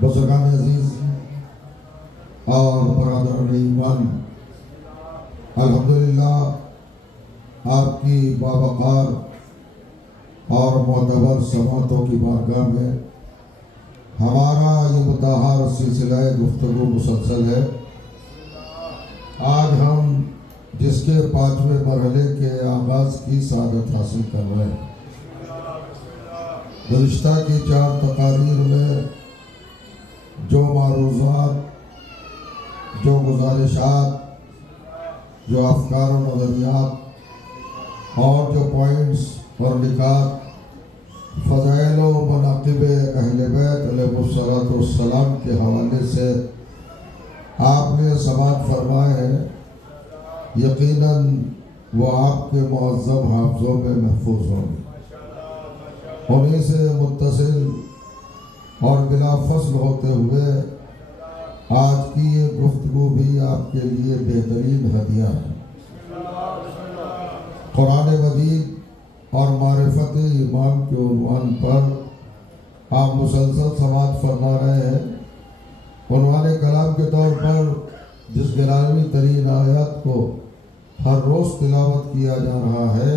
बुजुर्गान अजीज और बरादरान ईमान, अल्हम्दुलिल्लाह आपकी बावकार और मोतबर समातों की बारगाह में हमारा ये मुताहर सिलसिला गुफ्तगू मुसलसल है। आज हम जिसके 5वें मरहले के आगाज़ की सादत हासिल कर रहे हैं। गुज़िश्ता की 4 तकारीर में जो मारूज़ात, जो गुजारिशात, जो अफ़कार और नज़रियात और जो पॉइंट्स और निकात फ़ज़ाइल व मनाक़िब अहले बैत अलैहिस्सलाम के हवाले से आपने समाअत फरमाए हैं, यकीनन वो आपके मुअज़्ज़म हाफ़िज़ों में महफूज होंगे। उन्हीं से मुत्तसिल और बिला फ़स्ल होते हुए आज की ये गुफ्तगू भी आपके लिए बेहतरीन हदिया है। कुरान मजीद और मारिफत ईमान के उन्वान पर आप मुसलसल समाअत फरमा रहे हैं। उन्वान कलाम के तौर पर जिस गिरामी तरीन आयत को हर रोज़ तिलावत किया जा रहा है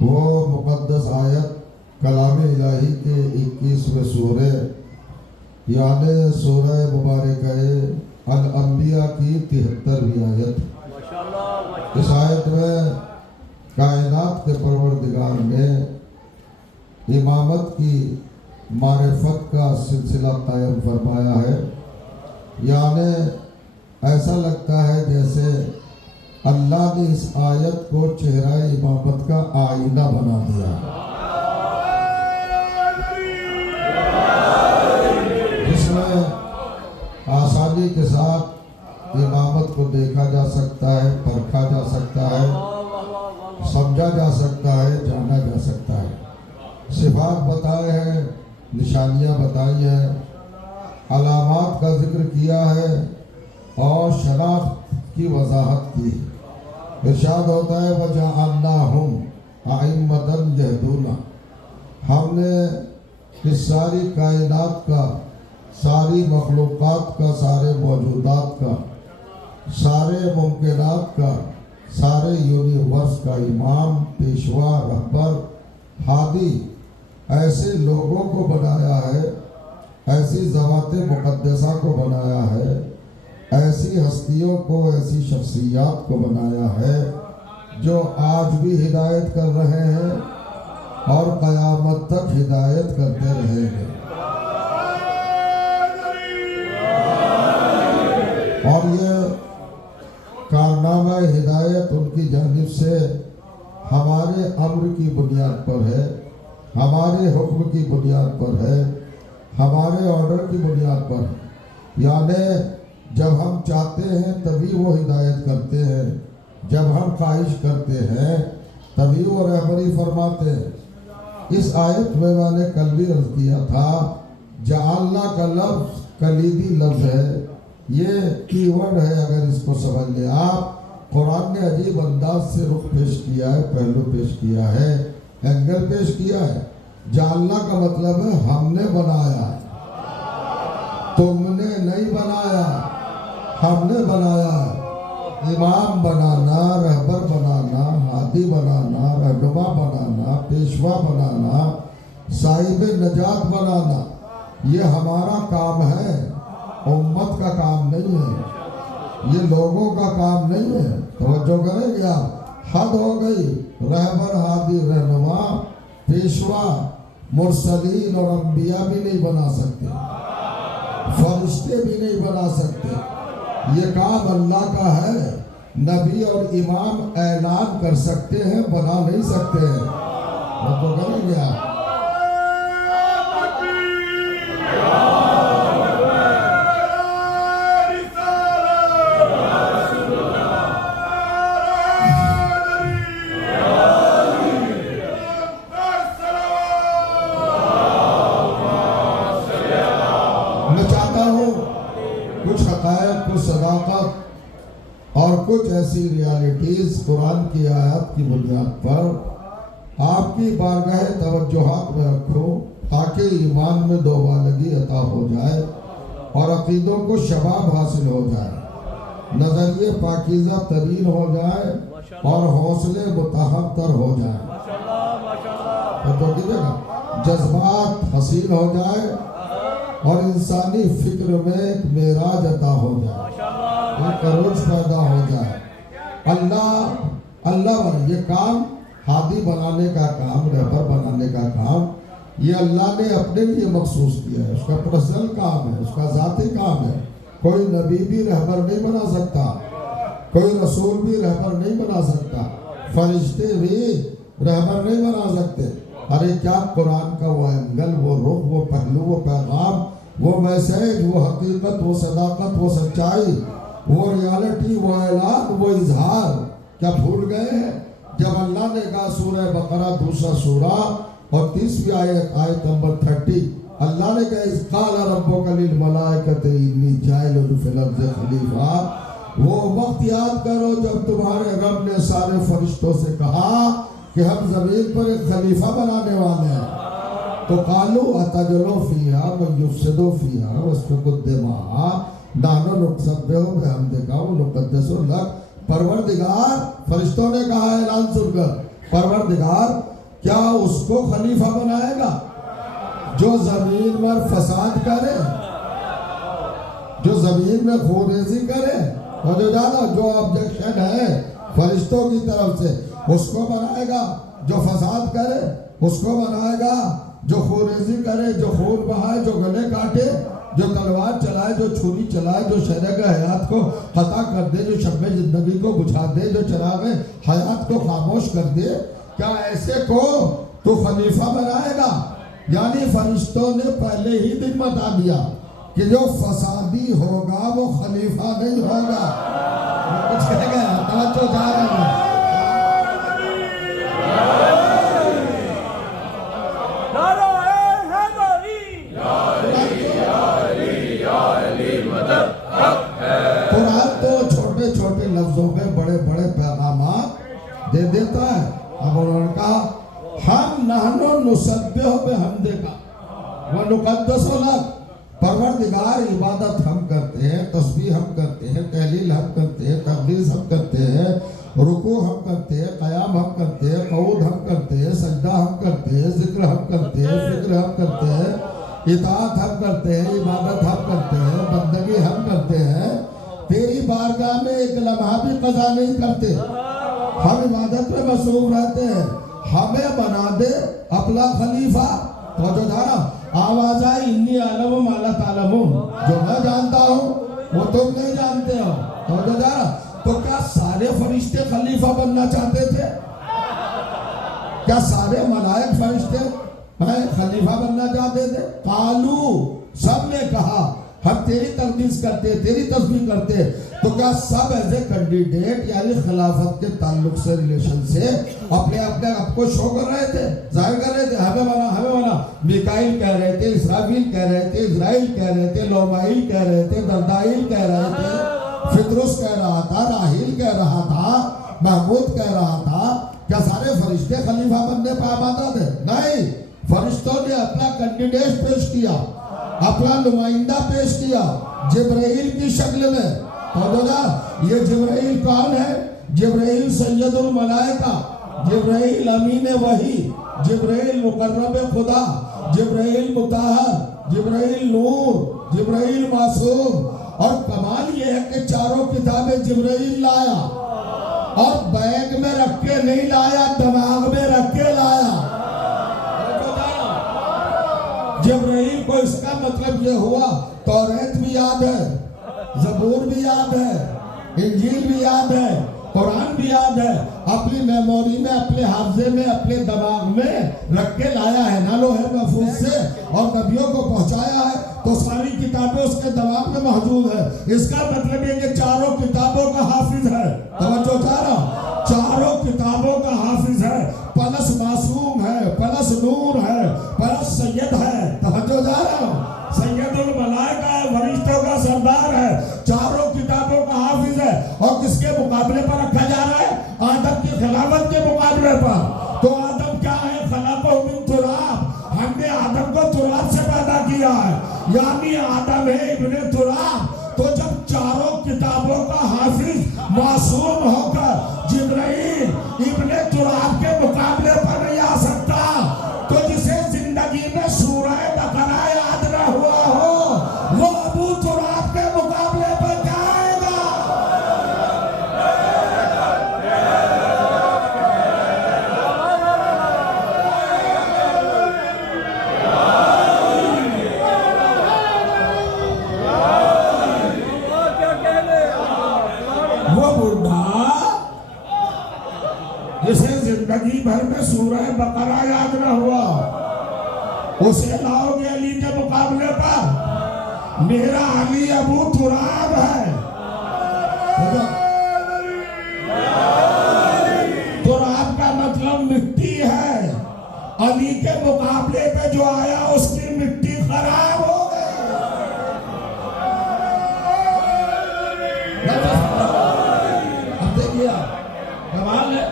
वो मुक़द्दस आयत कलाम इलाही के 21वें सूरे यानी सूरह मुबारक अल-अंबिया की 73वीं आयत। इस आयत में कायनात के परवरदिगार ने इमामत की मारिफत का सिलसिला कायम फरमाया है। यानी ऐसा लगता है जैसे अल्लाह ने इस आयत को चेहरा इमामत का आईना बना दिया, जिसमें आसानी के साथ इमामत को देखा जा सकता है, परखा जा सकता है, समझा जा सकता है, जाना जा सकता है। सिफात बताए हैं, निशानियाँ बताई हैं, अलामात का जिक्र किया है और शनाख्त की वजाहत की। इरशाद होता है वजअलनाहुम अइम्मतन यहदूना, हमने इस सारी कायनात का, सारी मखलूक़ात का, सारे मौजूदात का, सारे मुमकिनात का, सारे यूनिवर्स का इमाम, पेशवा, रहबर, हादी ऐसे लोगों को बनाया है, ऐसी ज़वाते मुक़द्दसा को बनाया है, ऐसी हस्तियों को, ऐसी शख्सियात को बनाया है जो आज भी हिदायत कर रहे हैं और क़यामत तक हिदायत करते रहेंगे। और ये कारनामा हिदायत उनकी जानिब से हमारे अम्र की बुनियाद पर है, हमारे हुक्म की बुनियाद पर है, हमारे ऑर्डर की बुनियाद पर है। यानी जब हम चाहते हैं तभी वो हिदायत करते हैं, जब हम ख्वाहिश करते हैं तभी वो रहबरी फरमाते हैं। इस आयत में मैंने कल भी अर्ज किया था, जालना का लफ्ज़ कलीदी लफ्ज़ है, ये कीवर्ड है। अगर इसको समझ लें आप, कुरान ने अजीब अंदाज से रुख पेश किया है, पहलू पेश किया है, एंगल पेश किया है। जालना का मतलब है हमने बनाया, तुमने नहीं बनाया, हमने बनाया। इमाम बनाना, रहबर बनाना, हादी बनाना, रहनुमा बनाना, पेशवा बनाना, साहिब नजात बनाना, ये हमारा काम है, उम्मत का काम नहीं है, ये लोगों का काम नहीं है। तवज्जो करेंगे आप, हद हो गई। रहबर, हादी, रहनुमा, पेशवा मुरसलीन और अंबिया भी नहीं बना सकते, फरिश्ते भी नहीं बना सकते। ये काम अल्लाह का है। नबी और इमाम ऐलान कर सकते हैं, बना नहीं सकते हैं। तो करेंगे आप। और कुछ ऐसी रियलिटीज कुरान की आयत की बुनियाद पर आपकी बारगाह तवज्जुहात में रखूं, ताकि ईमान में दोबालगी अता हो जाए और अकीदों को शबाब हासिल हो जाए, नजरिए पाकीज़ा तरीन हो जाए और हौसले मुतहब तर हो जाए, तो कीजिएगा जज्बात हसीन हो जाए और इंसानी फिक्र में एक मेराज अता हो जाए, एक रोज पैदा हो जाए। अल्लाह ये काम हादी बनाने का काम, रहबर बनाने का काम, ये अल्लाह ने अपने लिए मखसूस किया है, उसका पर्सनल काम है, उसका ज़ाती काम है। कोई नबी भी रहबर नहीं बना सकता, कोई रसूल भी रहबर नहीं बना सकता, फरिश्ते भी रहबर नहीं बना सकते। अरे क्या कुरान का वो एंगल, वो रुख, वो पहलू, वो पैगाम, वो मैसेज, वो हकीकत, वो सदाकत, वो सच्चाई, वो रियलिटी, वो ऐलान, वो इजहार क्या भूल गए हैं? जब अल्लाह ने कहा सूरह बकरा दूसरा सूरा और 30वीं आयत नंबर 30, अल्लाह ने कहा इस क़ाल रब्बुका लिल मलाइकति इन्नी जाइलुन फिल अर्ज़ि खलीफा। वो वक्त याद करो जब तुम्हारे रब ने सारे फरिश्तों से कहा कि हम जमीन पर एक खलीफा बनाने वाले हैं। तो कालू अतजलो फीहा व युफ्सिदु फीहा वयस्फिकु दिमा नानो नुक़्सब्बिहु बिहम्दिका व नुक़द्दिसु लक। परवरदिगार, फरिश्तों ने कहा ऐलान सुनकर, परवरदिगार क्या उसको खलीफा बनाएगा जो जमीन पर फसाद करे, जो जमीन में खूनरेज़ी करे? और जो ज्यादा जो ऑब्जेक्शन है फरिश्तों की तरफ से, उसको बनाएगा जो फसाद करे, उसको बनाएगा जो खूनरेज़ी करे, जो खून बहाए, जो गले काटे, जो तलवार चलाए, जो छुरी चलाए, जो शरग हयात को खता कर दे, जो शब्बे जिंदगी को बुझा दे, जो चराग हयात को खामोश कर दे। क्या ऐसे को तो खलीफा बनाएगा? यानी फरिश्तों ने पहले ही दिन बता दिया कि जो फसादी होगा वो खलीफा नहीं होगा। कुछ कहेगा तवज्जो जा रहा है। छोटे लफ्जों में बड़े बड़े पैगामात दे देता है। अब उन्होंने कहा हम नहनो नुसब्बिहु बिहम्दिका व नुक़द्दिसु लक। परवरदिगार इबादत हम करते हैं, तस्बीह हम करते हैं, तहलील हम करते हैं, तक़दीस हम करते हैं, रुकू हम करते हैं, क़याम हम करते हैं, क़ऊद हम करते हैं, सजदा हम करते हैं, ज़िक्र हम करते हैं, फ़िक्र हम करते हैं, इताअत हम करते हैं, इबादत हम करते हैं, बंदगी हम करते हैं। तेरी बारगाह में एक लम्हा भी कज़ा नहीं करते, हम इबादत में मसरूफ रहते हैं। हमें बना दे अपना खलीफा। तो जो था ना आवाज़ आई इन्नी आलम मा ला तालमून, जो मैं जानता हूँ वो तुम नहीं जानते हो। तो क्या सारे फरिश्ते खलीफा बनना चाहते थे? क्या सारे मलाइक फरिश्ते खलीफा बनना चाहते थे? कालू, सब ने कहा हम तेरी तकदीस करते, तेरी तस्बीह करते। तो क्या सब एज ए कैंडिडेट यानी खिलाफत के ताल्लुक से, रिलेशन से अपने अपने आप को शो कर रहे थे, जाहिर कर रहे थे, हमें बना, हमें बना। मिकाइल कह रहे थे, इसराफील कह रहे थे, इजराइल कह रहे थे, लोमाइल कह रहे थे, दरदाइल कह रहे थे, फितरुस कह रहा था, राहील कह रहा था, महमूद कह रहा था। क्या सारे फरिश्ते खलीफा बनने पर आमादा थे? नहीं, फरिश्तों ने अपना कैंडिडेट पेश किया, अपना नुमाइंदा पेश किया जिब्राइल की शक्ल में। तो ये जिब्राइल कौन है? जिब्राइल सैयदुल मलाइका, जिब्राइल अमीन वही, जिब्राइल मुकर्रब खुदा, जिब्राइल मुताहर, जिब्राइल नूर, जिब्राइल मासूम। और कमाल ये है कि चारों किताबें जिब्राइल लाया और बैग में रख के नहीं लाया, दिमाग में रख के लाया। जिब्राइल को इसका मतलब ये हुआ तौरात भी याद है, ज़बूर भी याद है, इंजील भी याद है, कुरान भी याद है, अपनी मेमोरी में, अपने हाफजे में, अपने दिमाग में रख के लाया है ना लोहे महफूज से, और नबियों को पहुंचाया है। तो सारी किताबें उसके दिमाग में मौजूद है। इसका मतलब ये कि चारों किताबों का हाफिज है। तवज्जो चारों किताबों का हाफिज है, प्लस मासूम है, प्लस नूर है, प्लस सैयद है। तवज्जो सैयदुल मलाइका है, फरिश्तों का सरदार है, चारों किताबों का हाफिज है। और किसके मुकाबले पर रखा जा रहा है? आदम की खिलाफत के मुकाबले पर। तो आदम क्या है? खलक़हु मिन तुराब, हमने आदम को तुराब से पैदा किया है, यानी आदम है इब्ने तुराब। तो जब चारों किताबों का हाफिज मासूम होकर जिब्राइल इब्ने तुराब के मुकाबले पर नहीं आ सकता, तो जिसे जिंदगी में सूरह बकरा याद न हुआ हो वो अबू तुराब के मुकाबले पर क्या आएगा? वो बुढ़ा जिसे जिंदगी भर में सूरह बकरा याद न हुआ, उसे लाओगे अली के मुकाबले पर? मेरा अली अबू तुराब है। तुराब का मतलब मिट्टी है। अली के मुकाबले पे जो आया उसकी मिट्टी खराब हो गई। अब देखिए कमाल है,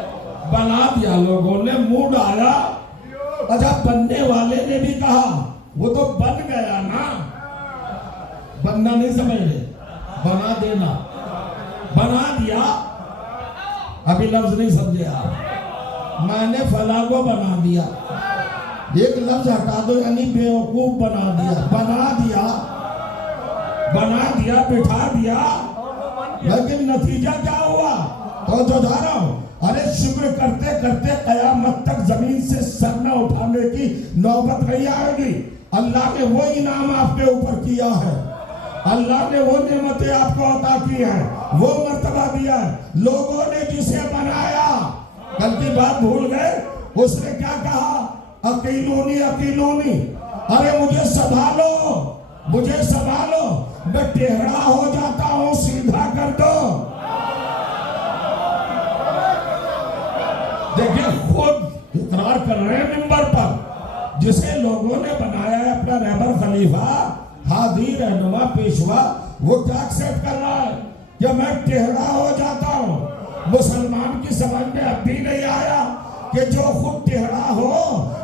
बना दिया लोगों ने, मुंह डाला। अच्छा, बनने वाले ने भी कहा वो तो बन गया ना, बनना नहीं समझ रहे, बना देना, बना दिया। अभी लफ्ज नहीं समझे आप, मैंने फला को बना दिया, एक लफ्ज हटा दो यानी बेवकूफ बना दिया, बना दिया, बना दिया, बिठा दिया, लेकिन नतीजा क्या हुआ? तो जो जा रहा हूं, अरे शुक्र करते करते कयामत तक जमीन से सर न उठाने की नौबत नहीं आएगी। अल्लाह ने वो इनाम आपके ऊपर किया है, अल्लाह ने वो नेमतें आपको अता की है, वो मर्तबा दिया है। लोगों ने जिसे बनाया, कल की बात भूल गए, उसने क्या कहा? अकीलूनी अकीलूनी, अरे मुझे संभालो, मुझे संभालो, मैं टेढ़ा हो जाता हूँ, सीधा कर दो। देखिए खुद इकरार कर रहे हैं मिंबर पर, जिसे लोगों ने बनाया है अपना रहबर खलीफा, हादी, रहनुमा, पेशवा, वो क्या एक्सेप्ट कर रहा है कि मैं टेढ़ा हो जाता हूँ। मुसलमान की समझ में अब भी नहीं आया कि जो खुद टेढ़ा हो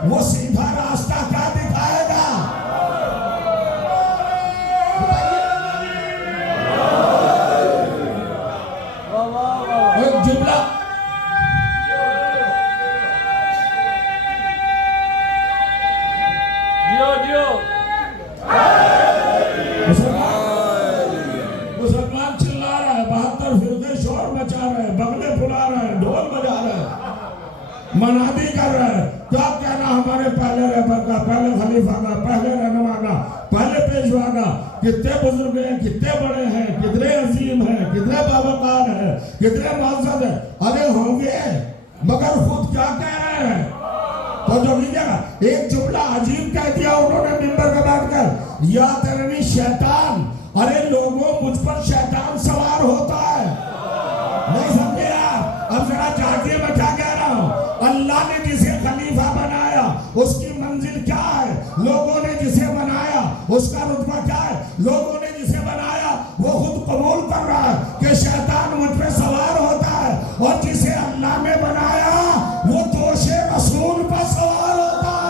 वो सीधा रास्ता क्या दिखाएगा? एक जुमला मुसलमान चिल्ला रहा है, 72 फिरके शोर मचा रहे हैं, बगले फुला रहे हैं, ढोल बजा रहे हैं, मनादी कर रहे हैं। क्या कहना हमारे पहले रहबर का, पहले खलीफा का, पहले रहनुमा का, पहले पेशवा का कितने बुजुर्ग हैं, कितने बड़े हैं, कितने अजीम हैं, कितने बावकार हैं, कितने मौजूद हैं, अरे होंगे, मगर खुद क्या कह रहे हैं? तो जो लीजिएगा एक जुमला अजीब कह दिया उन्होंने मिंबर पे बैठकर, या तेरनी शैतान। अरे लोगों, मुझ पर शैतान सवार होता है, नहीं समझे आप? अब जरा जागिए, मैं क्या कह रहा हूँ। अल्लाह ने जिसे खलीफा बनाया उसकी मंजिल क्या है? लोगों ने जिसे बनाया उसका रुतबा क्या है? लोगों ने जिसे बनाया वो खुद कबूल कर रहा है कि शैतान मुझ पे सवार होता है, और जिसे अल्लाह ने बनाया वो दोषे रसूल पर सवार होता है।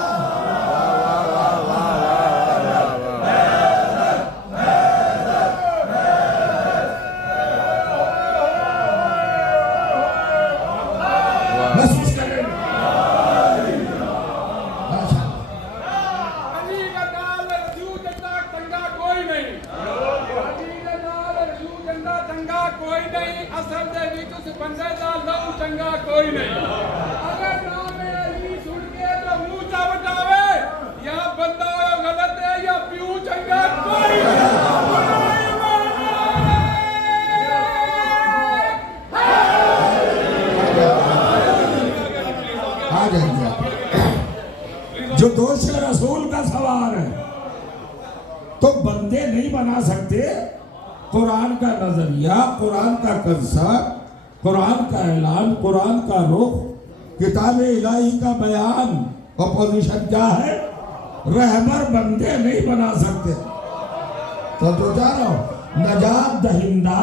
महसूस करें कोई नहीं, असल दे विच उस बंदे दा लहू चंगा कोई नहीं। अगर नाम अली सुन के तो मुंह चा बटावे, या बंदा गलत है या प्यू चंगा कोई आ जाएंगे। जो दोष रसूल का सवार है तो बंदे नहीं बना सकते। कुरान का नजरिया, कुरान का कंसेप्ट, कुरान का ऐलान, कुरान का रुख, किताब इलाही का बयान, अपोजिशन क्या है? रहबर बंदे नहीं बना सकते। तो जो जा रहा हूं, नजात दहिंदा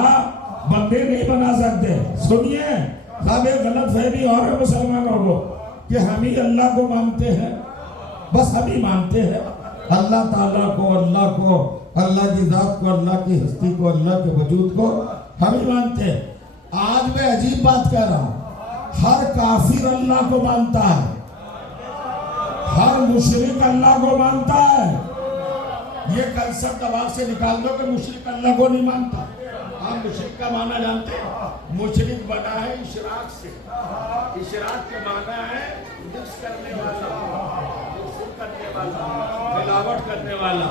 बंदे नहीं बना सकते। सुनिए साहब, एक गलत फहमी और है मुसलमानों को कि हम ही अल्लाह को मानते हैं, बस हम ही मानते हैं अल्लाह ताला को, अल्लाह को, अल्लाह की जात को, अल्लाह की हस्ती को, अल्लाह के वजूद को हम ही मानते हैं। आज मैं अजीब बात कह रहा हूं, हर काफिर अल्लाह को मानता है, हर मुशरिक अल्लाह को मानता है। ये कंसेप्ट दिमाग से निकाल दो कि मुशरिक अल्लाह को नहीं मानता। आप मुशरिक का माना जानते हैं? मुशरिक बना है इशराक से। इशराक के माना है मिक्स करने वाला, करने वाला, मिलावट करने वाला।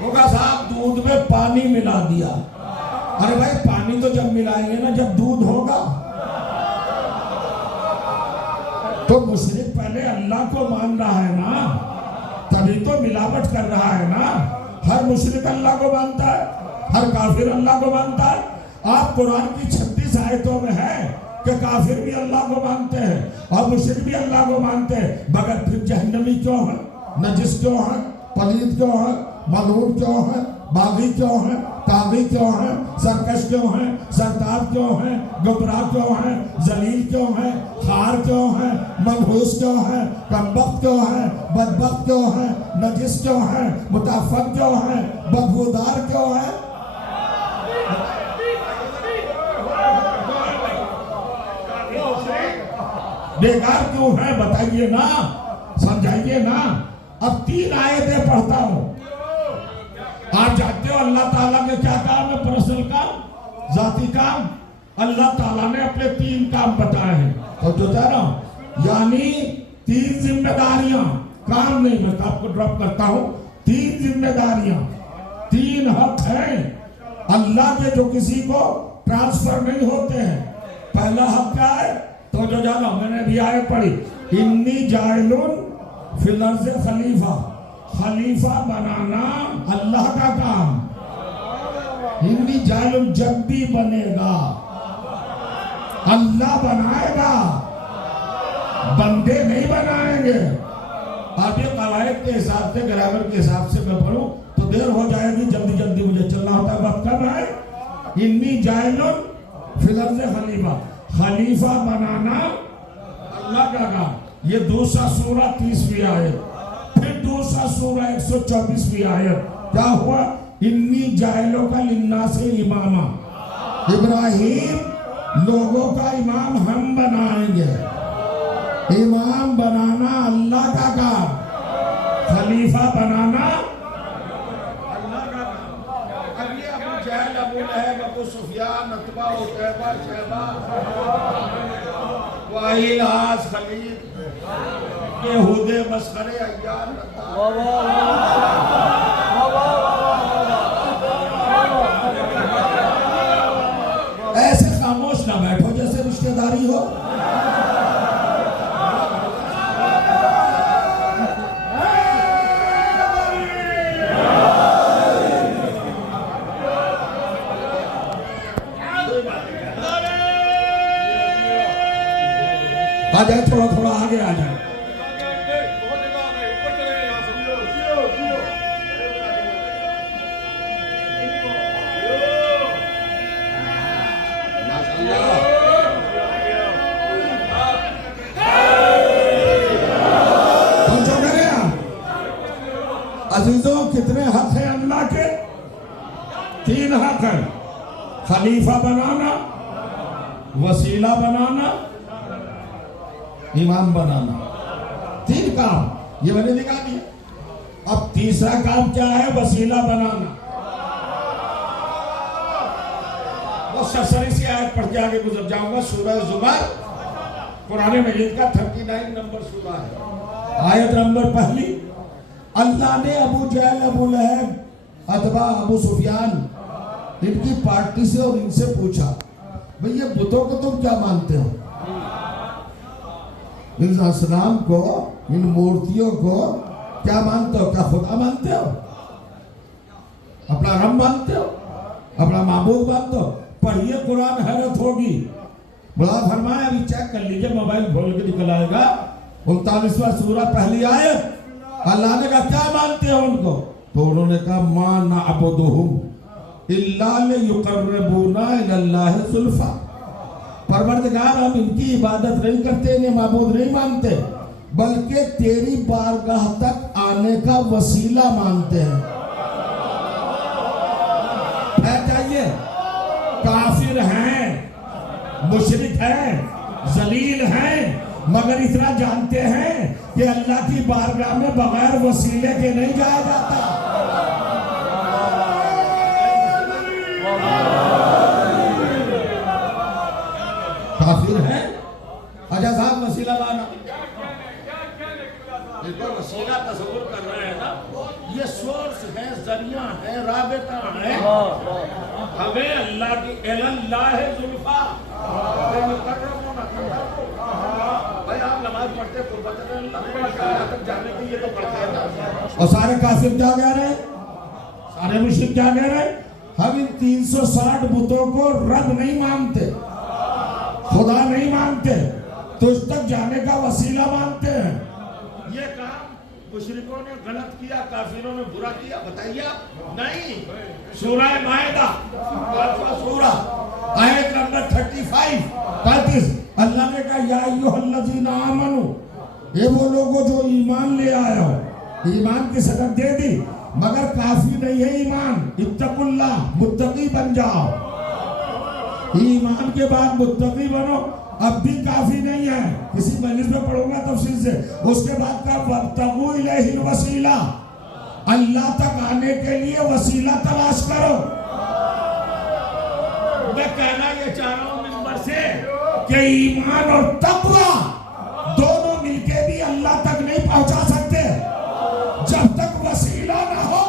होगा साहब दूध में पानी मिला दिया। अरे भाई पानी तो जब मिलाएंगे ना जब दूध होगा। तो मुशरिक पहले अल्लाह को मान रहा है ना, तभी तो मिलावट कर रहा है ना। हर मुशरिक अल्लाह को मानता है, हर काफिर अल्लाह को मानता है। आप कुरान की 36 आयतों में है कि काफिर भी अल्लाह को मानते हैं और मुशरिक भी अल्लाह को मानते हैं, मगर फिर जहन्नमी क्यों है, नजिस क्यों है, पलीद क्यों है, मलून क्यों है, बागी क्यों है, तागी क्यों है, सरकश क्यों है, सरताब क्यों है, गुमराह क्यों है, जलील क्यों है, खार क्यों है, मनहूस क्यों है, कमबख्त क्यों है, बदबख्त क्यों है, नजिस क्यों है, मुताफक क्यों है, बदबूदार क्यों है? बेकार क्यों है बताइए ना, समझाइए ना। अब 3 आयतें पढ़ता हूं। आप जानते हो अल्लाह ताला के क्या काम है? पर्सनल काम, जाती काम। अल्लाह ताला ने अपने 3 काम बताए हैं। तो जो कह रहा हूं, यानी 3 जिम्मेदारियां, काम नहीं, मैं आपको ड्रॉप करता हूं। 3 जिम्मेदारियां, 3 हक हैं अल्लाह के जो किसी को ट्रांसफर नहीं होते हैं। पहला हक क्या है? तो जो जाना, मैंने भी आयत पढ़ी, इन्नी जाइलुन फिल अर्ज़ खलीफा। खलीफा बनाना अल्लाह का काम। इन्नी जाइलुन जब भी बनेगा अल्लाह बनाएगा, बंदे नहीं बनाएंगे। आप ये कवायद के हिसाब से, ग्रामर के हिसाब से मैं पढ़ूं तो देर हो जाएगी, जल्दी जल्दी मुझे चलना होता है, वक्त कम है। इन्नी जाइलुन फिल अर्ज़ खलीफा, खलीफा बनाना अल्लाह का काम। ये दूसरा सूरा 30वीं आयत। फिर दूसरा सूरा 124वीं आयत क्या हुआ? इन्नी जाइलों का लिन्ना से इमामा। इब्राहिम लोगों का इमाम हम बनाएंगे। इमाम बनाना अल्लाह का काम, खलीफा बनाना अल्लाह का काम। अब ये अबू जहल, अबू लहब, अबू सुफियान, अतबा, उतैबा, शैबा, वाहिल, आज, खलीद, यहूदे, मस्खरे, अय्यार, बैठो जैसे रिश्तेदारी हो। आ जाए, थोड़ा थोड़ा आगे आ जाए। बहुत जगह आ गए, ऊपर चले गए यहाँ से। पहुंचो मेरे यहाँ। अजीजों, कितने हक हैं अल्लाह के? 3 हक हैं। खलीफा बनाना, वसीला बनाना, इमाम बनाना। 3 काम ये मैंने दिखा दिया। अब तीसरा काम क्या है? वसीला बनाना। वो सरसरी से आयत पढ़ के आगे गुजर जाऊंगा। सूरह जुमर, कुरान मजीद का 39 नंबर सूरा है। आयत नंबर 1। अल्लाह ने अबू जहल, अबू लहब, अतबा, अबू सुफियान, इनकी पार्टी से और इनसे पूछा, भाई ये बुतों को तुम क्या मानते हो? इन असनाम को, इन मूर्तियों को क्या मानते हो? क्या खुदा मानते हो? अपना रब मानते हो? अपना माबूद मानते हो? पढ़िए कुरान, हैरत होगी। बड़ा फरमाया, अभी चेक कर लीजिए, मोबाइल खोल के निकल आएगा। 39वां सूरा, पहली आयत। अल्लाह ने कहा क्या मानते हो उनको? तो उन्होंने कहा मा नअबुदुहुम इल्ला लियुक़र्रिबूना इलल्लाहि ज़ुल्फ़ा। परवरदिगार, हम इनकी इबादत नहीं करते, इन्हें माबूद नहीं मानते, बल्कि तेरी बारगाह तक आने का वसीला मानते हैं। चाहिए काफिर हैं, मुशरिक हैं, जलील हैं, मगर इतना जानते हैं कि अल्लाह की बारगाह में बगैर वसीले के नहीं जाया जाता। काफिर है। अच्छा साहब, वसीला लाना, वसीला तस्वुर कर रहे हैं ना, ये सोर्स है, जरिया है, राबिता है। हमें अल्लाह की इलल्लाह ज़ुल्फ़ा। भाई आप नमाज पढ़ते तक जाने के लिए तो पढ़ते हैं ना। और सारे काफिर क्या कह रहे हैं? सारे मुश्रिक क्या कह रहे हैं? हम इन 360 बुतों को रब नहीं मानते, खुदा नहीं मानते, तुझ तक जाने का वसीला मानते हैं। ये काम मुशरिकों ने गलत किया, काफिरों ने बुरा किया, बताइए आप? नहीं। सूरह माइदा, 5वां सूरा, आयत नंबर 35, अल्लाह ने कहा या अय्युहल्लज़ीना आमनू, ये वो लोगों जो ईमान ले आए हो। ईमान की सनद दे दी, मगर काफी नहीं है ईमान। इत्तकुल्लाह, मुत्तकी बन जाओ। ईमान के बाद मुत्तकी बनो, अब भी काफी नहीं है। किसी मजलिस में पढ़ूंगा तफसील से। उसके बाद का वब्तगू इलैहिल वसीला, अल्लाह तक आने के लिए वसीला तलाश करो। मैं कहना ये चाह रहा हूं मिंबर से कि ईमान और तक़वा दोनों मिलके भी अल्लाह तक नहीं पहुंचा सकते जब तक वसीला ना हो।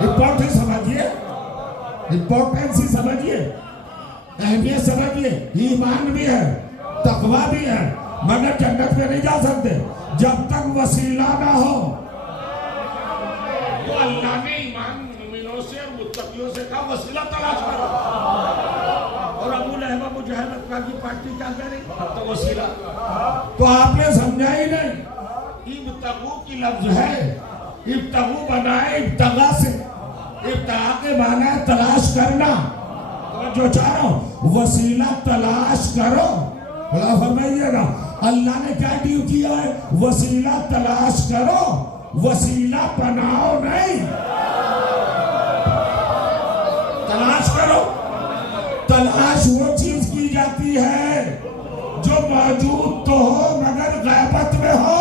इंपॉर्टेंस समझिए, इंपॉर्टेंस ही समझिए, अहमियत समझिए। ईमान भी है, तकवा भी है, मगर जन्नत में नहीं जा सकते जब तक वसीला ना हो। तो अल्लाह ने ईमान मुमिनों से और मुत्तकियों से कहा वसीला तलाश करो। और अबू लहब, अबू जहल की पार्टी क्या करे? तो वसीला। तो आपने समझा ही नहीं। इब्तगू की लफ्ज है, इब्तगू बनाए इब्तगा से। इब्तगा के माना है तलाश करना। तो जो चाहो वसीला तलाश करो। भला फरमाइएगा, अल्लाह ने क्या ड्यू किया है? वसीला तलाश करो, वसीला बनाओ नहीं। तलाश करो। तलाश वो चीज की जाती है जो मौजूद तो हो मगर गैबत में हो।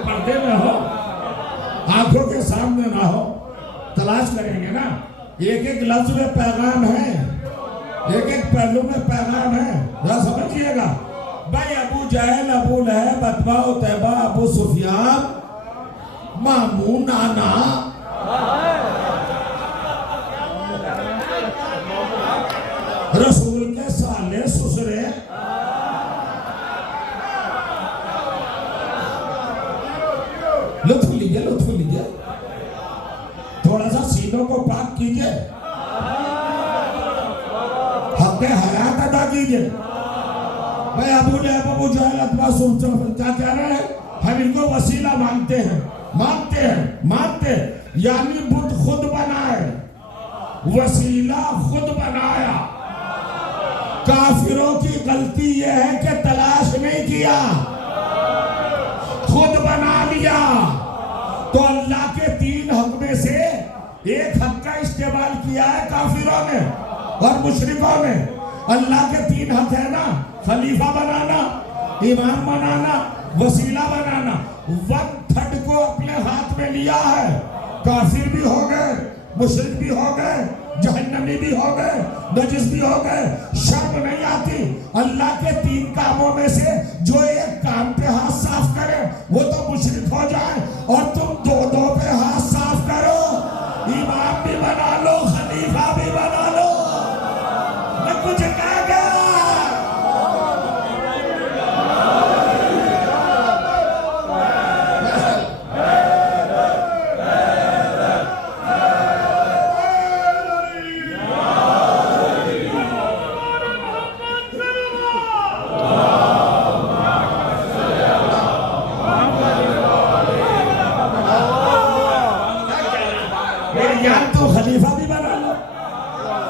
पर्दे में हो, आंखों के सामने ना हो। तलाश करेंगे ना। एक एक लफ्ज में पैगाम है, एक एक पहलू में पैगाम है। जरा समझिएगा। भाई अबू जहल, अबू लहब, अतबा तैबा, अबू सुफियान, मामू, नाना, रसूल के साले ससुरे, लुत्फ लीजिए, लुत्फ लीजिए, थोड़ा सा सीनों को पाक कीजिए, हक़ हयात अदा कीजिए। भाई अबू लहब, अबू जहल, अतबा सुफियान क्या कह रहे हैं? हम इनको वसीला मानते हैं, मानते हैं, मानते हैं, यानी बुत खुद बनाए, वसीला खुद बनाया। काफिरों की गलती यह है कि तलाश नहीं किया, खुद बना लिया। तो अल्लाह के 3 हक में से एक हक का इस्तेमाल किया है काफिरों ने और मुशरिकों ने। अल्लाह के 3 हक है ना, खलीफा बनाना, इमाम बनाना, वसीला बनाना। 1/3 को अपने हाथ में लिया है। काफिर भी हो गए, मुशरिक भी हो गए, जहन्नमी भी हो गए, नजिस भी हो गए। शर्म नहीं आती? अल्लाह के 3 कामों में से जो एक काम पे हाथ साफ करे वो तो मुशरिक हो जाए, और तुम 2 पे हाथ साफ करो। इमाम भी बना लो, खलीफा भी बना लो। मैं कुछ कह गया? खलीफा भी बना लो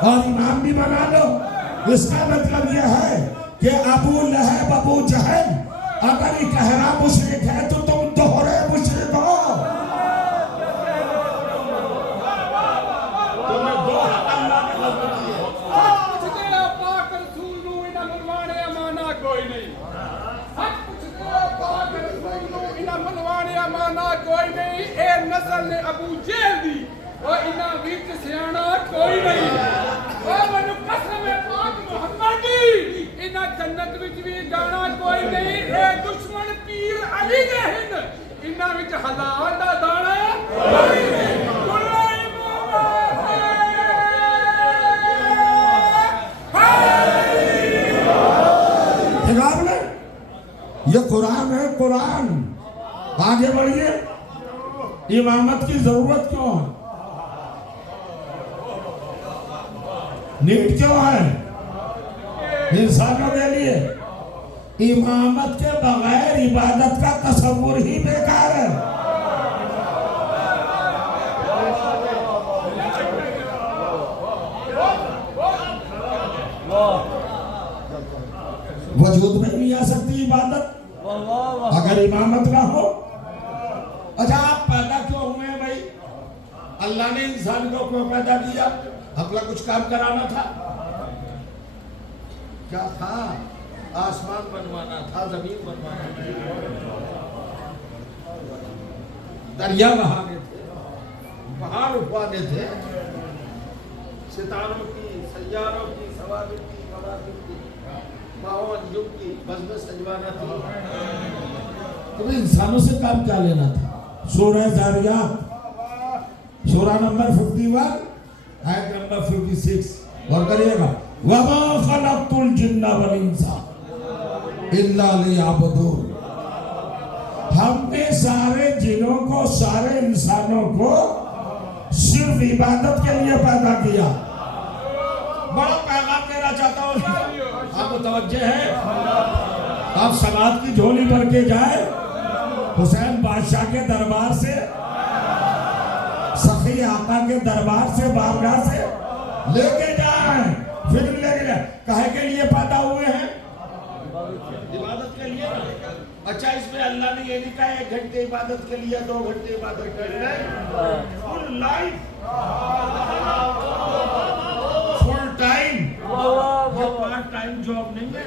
और इमाम भी बना लो। इसका मतलब यह है कि अबू लहब, अबू जहल अगर इकहरा मुशरिक है तो तुम दोहरे मुशरिक हो। नस्ल ने अबू जेल दी और इना विच सियाना कोई नहीं। और मनु कसम है पाक मोहम्मद दी, इना जन्नत विच भी जाना कोई नहीं। ए दुश्मन पीर अली दे हिंद, इना विच हलाल दा दाना कोई नहीं। ये कुरान है, कुरान। आगे बढ़िए। इमामत की जरूरत क्यों है? नीड क्यों है? इंसानों के लिए। इमामत के बगैर इबादत का तसव्वुर ही बेकार है। वजूद में नहीं आ सकती इबादत अगर इमामत ना हो। अच्छा, आप पैदा क्यों हुए हैं भाई? अल्लाह ने इंसान को क्यों पैदा किया? अपना कुछ काम कराना था। क्या था? आसमान बनवाना था, जमीन बनवाना था, दरिया बहाने थे, पहाड़ उठवाने थे, सितारों की, सैयारों की, सवारी की, मवाक़िफ़ की, माहौल युग की बज़म सजवाना थी। तो इंसानों से काम क्या लेना था? सूरह ज़ारियात, सूरह नंबर 51, आयत नंबर 56 और करिएगा, वमा खलक़तुल जिन्ना वल इंसा इल्ला लियअबुदून। हमने सारे जिनों को, सारे इंसानों को सिर्फ इबादत के लिए पैदा किया। बड़ा पैगाम देना चाहता हूँ, आप मुतवज्जे हैं? आप समाज की झोली भर के जाए, हुसैन बादशाह के दरबार से, सखी आका के दरबार से, बारगाह से लेके जाए, फिर लेके जाए। काहे के लिए पैदा हुए हैं? इबादत के लिए। अच्छा, इसमें अल्लाह ने ये नहीं कहा 1 घंटे इबादत के लिए, 2 घंटे इबादत के लिए। Full life, full time. Part time job नहीं है।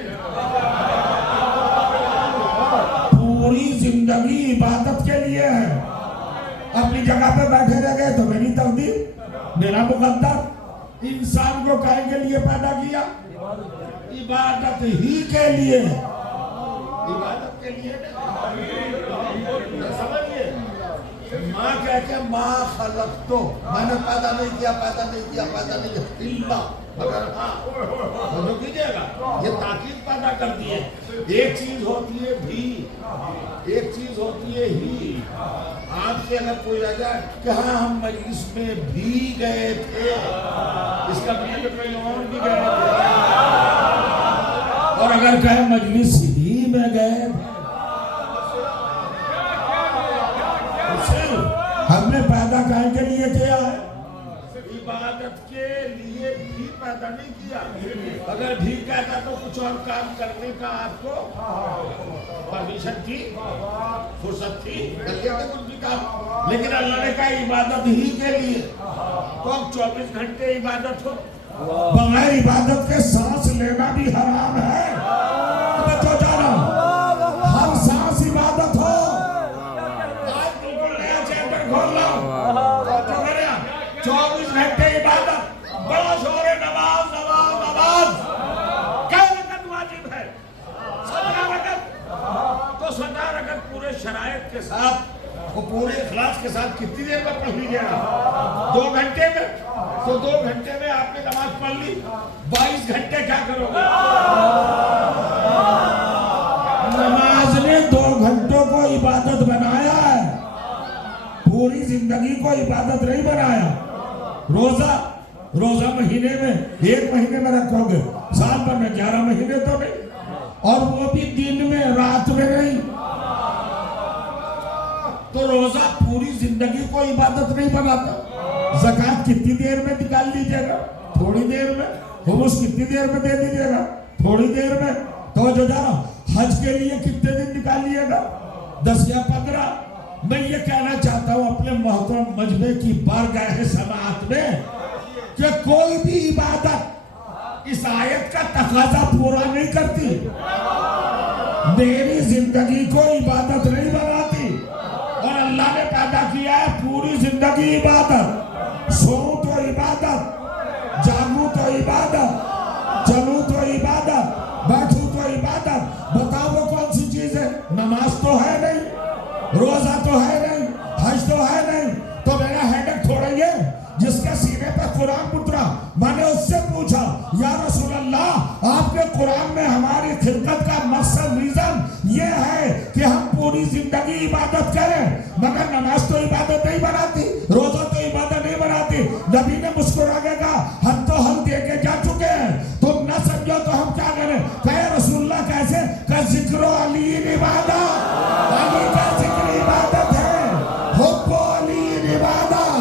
पूरी जिंदगी इबादत के लिए है। अपनी जगह पे बैठे रह गए तो मेरी तकदीर, मेरा मुकद्दर। इंसान को काहे के लिए पैदा किया? इबादत ही के लिए। के लिए समझिए। माँ कहते माँ खलक तो, मैंने पैदा नहीं किया, पैदा नहीं किया, पैदा नहीं किया, इल्ला मगर हाँ तो कीजिएगा, ये ताकीद पैदा करती है। एक चीज होती है भी, एक चीज होती है ही। आपसे अगर पूछा जाए कि हाँ हम मजलिस में भी गए थे, इसका मतलब कहीं और भी गए थे। और अगर कहे मजलिस ही में गए थे, हमने पैदा काहे के लिए किया है? इबादत के लिए भी पैदा नहीं किया। अगर भी कहता तो कुछ और काम करने का आपको परमिशन थी, फुर्सत थी, कुछ भी काम। लेकिन अल्लाह ने कहा इबादत ही के लिए, तो अब 24 घंटे इबादत हो। बगैर इबादत के सांस लेना भी हराम है। तो जाना हर सांस इबादत हो। आज बिल्कुल नया चैप्टर खोल लो, 24 घंटे इबादत, बड़ा शोर है, नमाज नमाज नमाज। कई रकत वाजिब है, 17 रकत। तो 17 रकत पूरे शरायत के साथ, वो पूरे इखलास के साथ कितनी देर में पढ़ लीजिएगा? 2 घंटे में। तो 2 घंटे में आपने नमाज पढ़ ली, 22 घंटे क्या करोगे? नमाज ने 2 घंटों को इबादत बनाया है, पूरी जिंदगी को इबादत नहीं बनाया। रोजा महीने में 1 महीने में रखोगे, साल भर में 11 महीने तो नहीं, और वो भी दिन में, रात में नहीं। तो रोजा पूरी जिंदगी को इबादत नहीं बनाता। ज़कात कितनी देर में निकाल लीजिएगा? थोड़ी देर में। हुमुस कितनी देर में दे दीजिएगा? थोड़ी देर में। तो जो जाना हज के लिए कितने दिन निकालिएगा? 10 या 15। मैं ये कहना चाहता हूँ अपने मोहतरम मजमे की बारगाह समाअत में कि कोई भी इबादत इस आयत का तकाजा पूरा नहीं करती। मेरी जिंदगी को इबादत नहीं बनाती। और अल्लाह ने पैदा किया है पूरी जिंदगी इबादत। सोऊं तो इबादत, जागूं तो इबादत, चलूं तो इबादत, बैठूं तो इबादत। बताओ वो कौन सी चीज है? नमाज तो है नहीं, रोजा तो है नहीं, हज तो है नहीं। तो मेरा हेडेक थोड़ा ये जिसके सीने पे कुरान उतरा, मैंने उससे पूछा या रसूल अल्लाह, आपके कुरान में हमारी खिदमत का मकसद रीजन ये है कि हम पूरी जिंदगी इबादत करें, मगर नमाज तो इबादत नहीं बनाती, रोजा तो इबादत नहीं बनाती। नबी ने मुस्कुरा के कहा हम तो हम दे के जा चुके हैं, तुम न समझो तो हम क्या करें? कहे रसूलुल्लाह कैसे? का जिक्र अली इबादत, अली का जिक्र इबादत है, हुब्बो अली इबादत,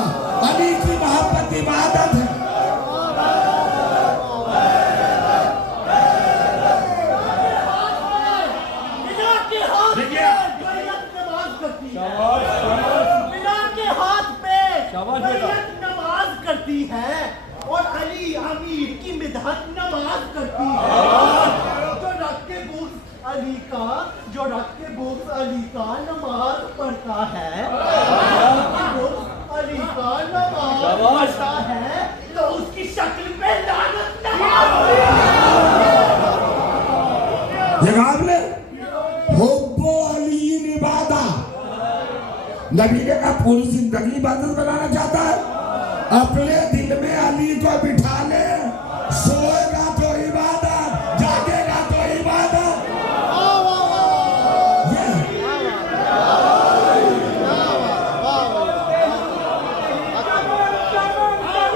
अली की मोहब्बत इबादत है। नमाज करती है और अली अमीर की मिदहत नमाज करती है। जो रख के बुक्स अली का, जो रख के बुक्स अली का नमाज पढ़ता है, अली का नमाज पढ़ता है, तो उसकी शक्ल पे लानत नमाज। हुब्बो अली इबादत। नबी ने कहा पूरी जिंदगी इबादत बनाना चाहता है, अपने दिल में अली को बिठा ले। सोएगा तो इबादत, जागेगा तो इबादत।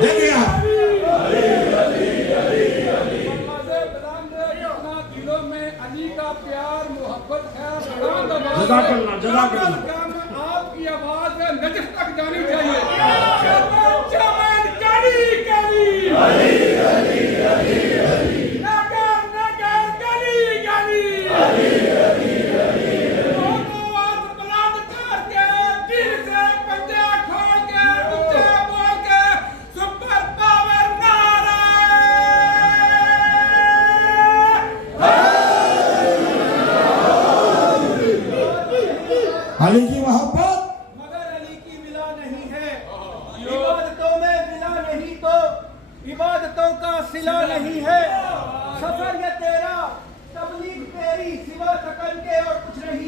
देखिए आप दिलों में अली का प्यार मोहब्बत है। जज़ाकल्लाह। आपकी आवाज नजर तक जानी चाहिए। चमन कली कली, अली अली अली अली, नगर नगर गली गली, अली अली अली अली। आवाज बुलंद करके, दिल से पंजा खोल के, ऊंचे बोल के, सुपर पावर नारा अली की मोहब्बत। मगर अली की मिला नहीं है, इबादतों में मिला नहीं तो इबादतों का सिला नहीं है। सफर ये तेरा, तबलीग तेरी, सिवा थकन के और कुछ नहीं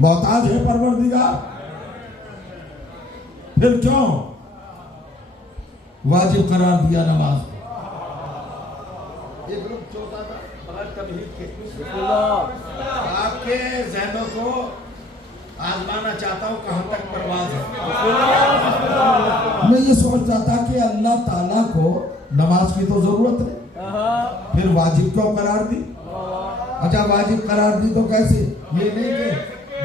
मोहताज है परवरदिगार? फिर क्यों वाजिब करार दिया नमाज को? ये ग्रुप छोटा था बगैर तमहीद के। आपके जहनों को आजमाना चाहता हूं कहां तक परवाज है। मैं ये सोचता था कि अल्लाह ताला को नमाज की तो जरूरत है, फिर वाजिब क्यों करार दी? अच्छा वाजिब करार दी तो कैसे? ये नहीं कि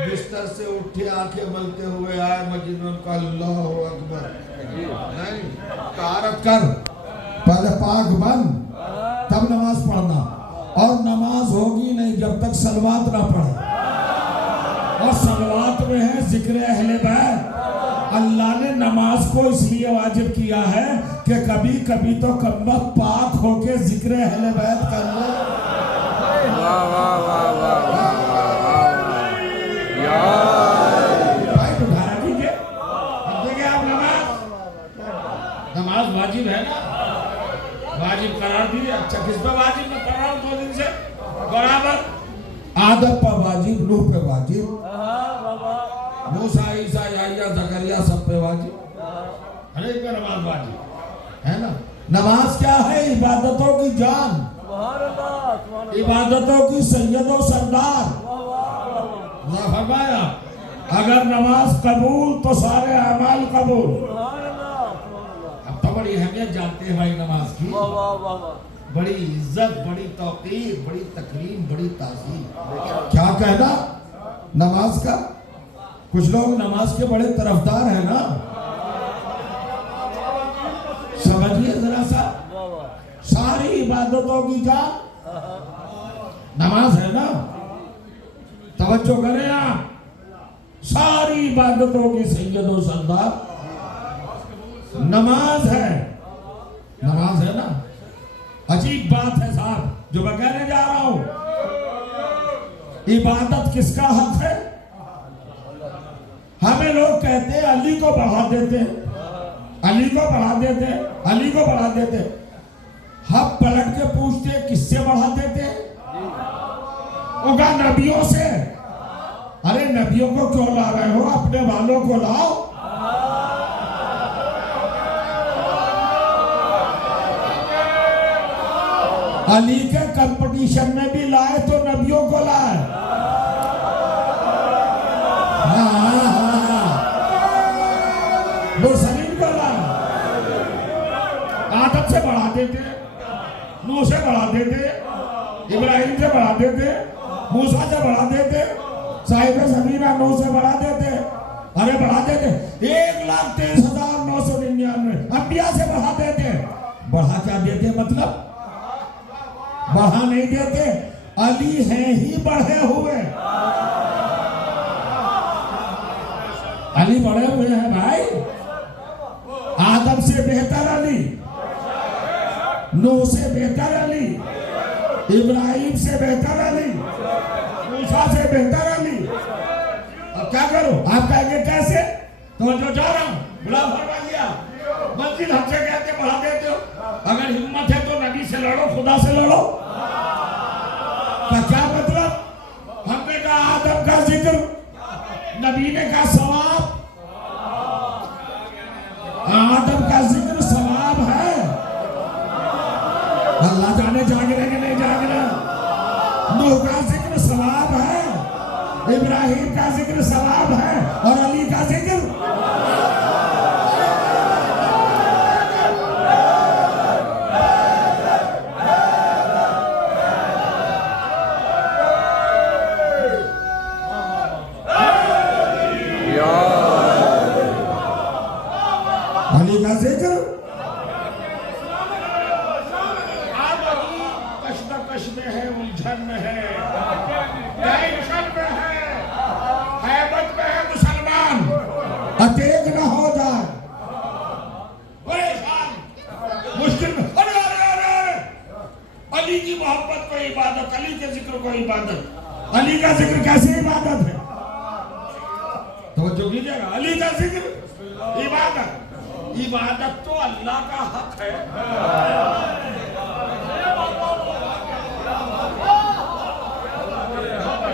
बिस्तर से उठे आंखें मलते हुए आए मस्जिद में उनका अल्लाह अकबर, नहीं, तारक कर, पहले पाक बन तब नमाज पढ़ना। और नमाज होगी नहीं जब तक सलवात ना पढ़े। और सलवात में है जिक्र अहले बैत। अल्लाह ने नमाज को इसलिए वाजिब किया है कि कभी कभी तो कम्बख्त पाक होके जिक्र अहले बैत कर लो। भाई उठाना कीजिए, अब देखिए आप नमाज वाजिब है ना, वाजिब करार दी। अच्छा किस पे वाजिब मैं पढ़ रहा हूँ 2 दिन से बराबर। आदम पर वाजिब, नूह पे वाजिब, मूसा ईसा याहिया जकरिया सब पे वाजिब, हर एक पे नमाज वाजिब है ना। नमाज क्या है? इबादतों की जान, इबादतों की सैयद और सरदार। फरमाया अगर नमाज कबूल तो सारे अमाल कबूल। अब तो बड़ी अहमियत जानते हैं भाई नमाज की, बड़ी इज्जत, बड़ी तौकीर, बड़ी तकरीम, बड़ी ताज़ीम। क्या कहना नमाज का? कुछ लोग नमाज के बड़े तरफदार हैं ना, समझिए जरा सा। सारी इबादतों की जान नमाज है ना, तवज्जो करें आप। सारी इबादतों की सैयद और सरदार नमाज है, नमाज है ना। अजीब बात है साहब जो मैं कहने जा रहा हूं। इबादत किसका हक है? हमें लोग कहते हैं अली को बढ़ा देते हैं, अली को बढ़ा देते हैं, अली को बढ़ा देते हैं। हम पलट के पूछते हैं किससे बढ़ा देते हैं? उगा नबियों से। अरे नबियों को क्यों ला रहे हो? अपने वालों को लाओ। अली के कंपटीशन में भी लाए तो नबियों को लाए। मुरसलीन को लाए। आदम से बढ़ा देते, नूह से बढ़ा देते, इब्राहिम से बढ़ा देते, मूसा से बढ़ा देते, साहिब समीना नूह से बढ़ा देते। अरे बढ़ा देते 1,23,999 अंबिया से बढ़ा देते। बढ़ा क्या देते? मतलब बढ़ा नहीं देते, अली हैं ही बढ़े हुए। अली बढ़े हुए हैं भाई। आदम से बेहतर अली, नूह से बेहतर अली, इब्राहिम से बेहतर अली, मूसा से बेहतर अली। अब क्या करो? आप कहेंगे कैसे? तो जो जा रहा हूं बुला फरमा दिया, मंजिल हमसे कहते बढ़ा देते हो। अगर हिम्मत है तो नबी से लड़ो, खुदा से लड़ो। तो क्या मतलब? हमने कहा आदम का जिक्र, नबी ने कहा सवाब। आदम का जिक्र सवाब है। अल्लाह जाने जाग रहे कि नहीं जाग रहे। नूह का जिक्र सवाब है, इब्राहिम का जिक्र सवाब है, और अली का जिक्र अली का जिक्र। आप अली कश्मकश में है, उलझन में है, टेंशन में है, हैबत में है। मुसलमान अटेक न हो जाए, परेशान मुश्किल में। अरे अरे अरे अली की मोहब्बत को इबादत, अली के जिक्र को इबादत। अली का जिक्र कैसे इबादत है? तो जो कीजिएगा अली का जिक्र इबादत। इबादत तो अल्लाह का हक है।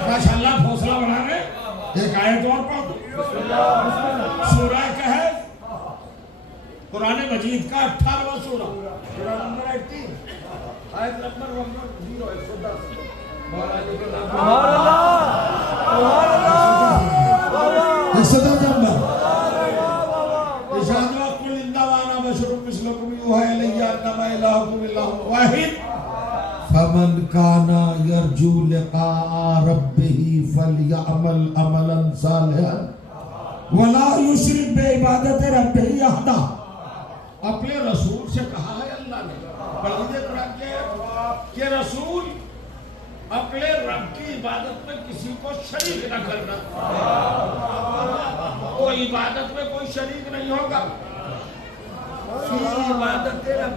माशाअल्लाह हौसला बढ़ा रहे। एक कुरान मजीद का 18वां सूरा, सूरा नंबर 18, आयत नंबर 110। फमन काना यरजू लिका रब्बिही फलयअमल अमलन सालिहन वला युशरिक बिइबादत रब्बिही अहदा। अपने रसूल से कहा है अल्लाह ने, बल्कि कुरान के रसूल अपने रब की इबादत में किसी को शरीक न करना। तो इबादत में कोई शरीक नहीं होगा। इबादत रब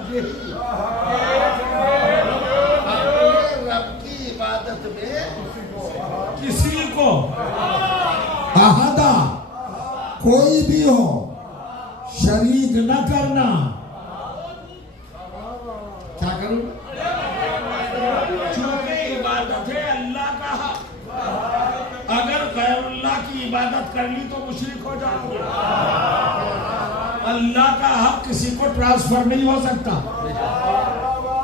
की इबादत में किसी को अहदा कोई भी हो शरीक न करना। क्या करूं? चूंकि इबादत है अल्लाह का हक, अगर गैरुल्लाह की इबादत कर ली तो मुशरिक हो जाओगे। अल्लाह का हक किसी को ट्रांसफर नहीं हो सकता,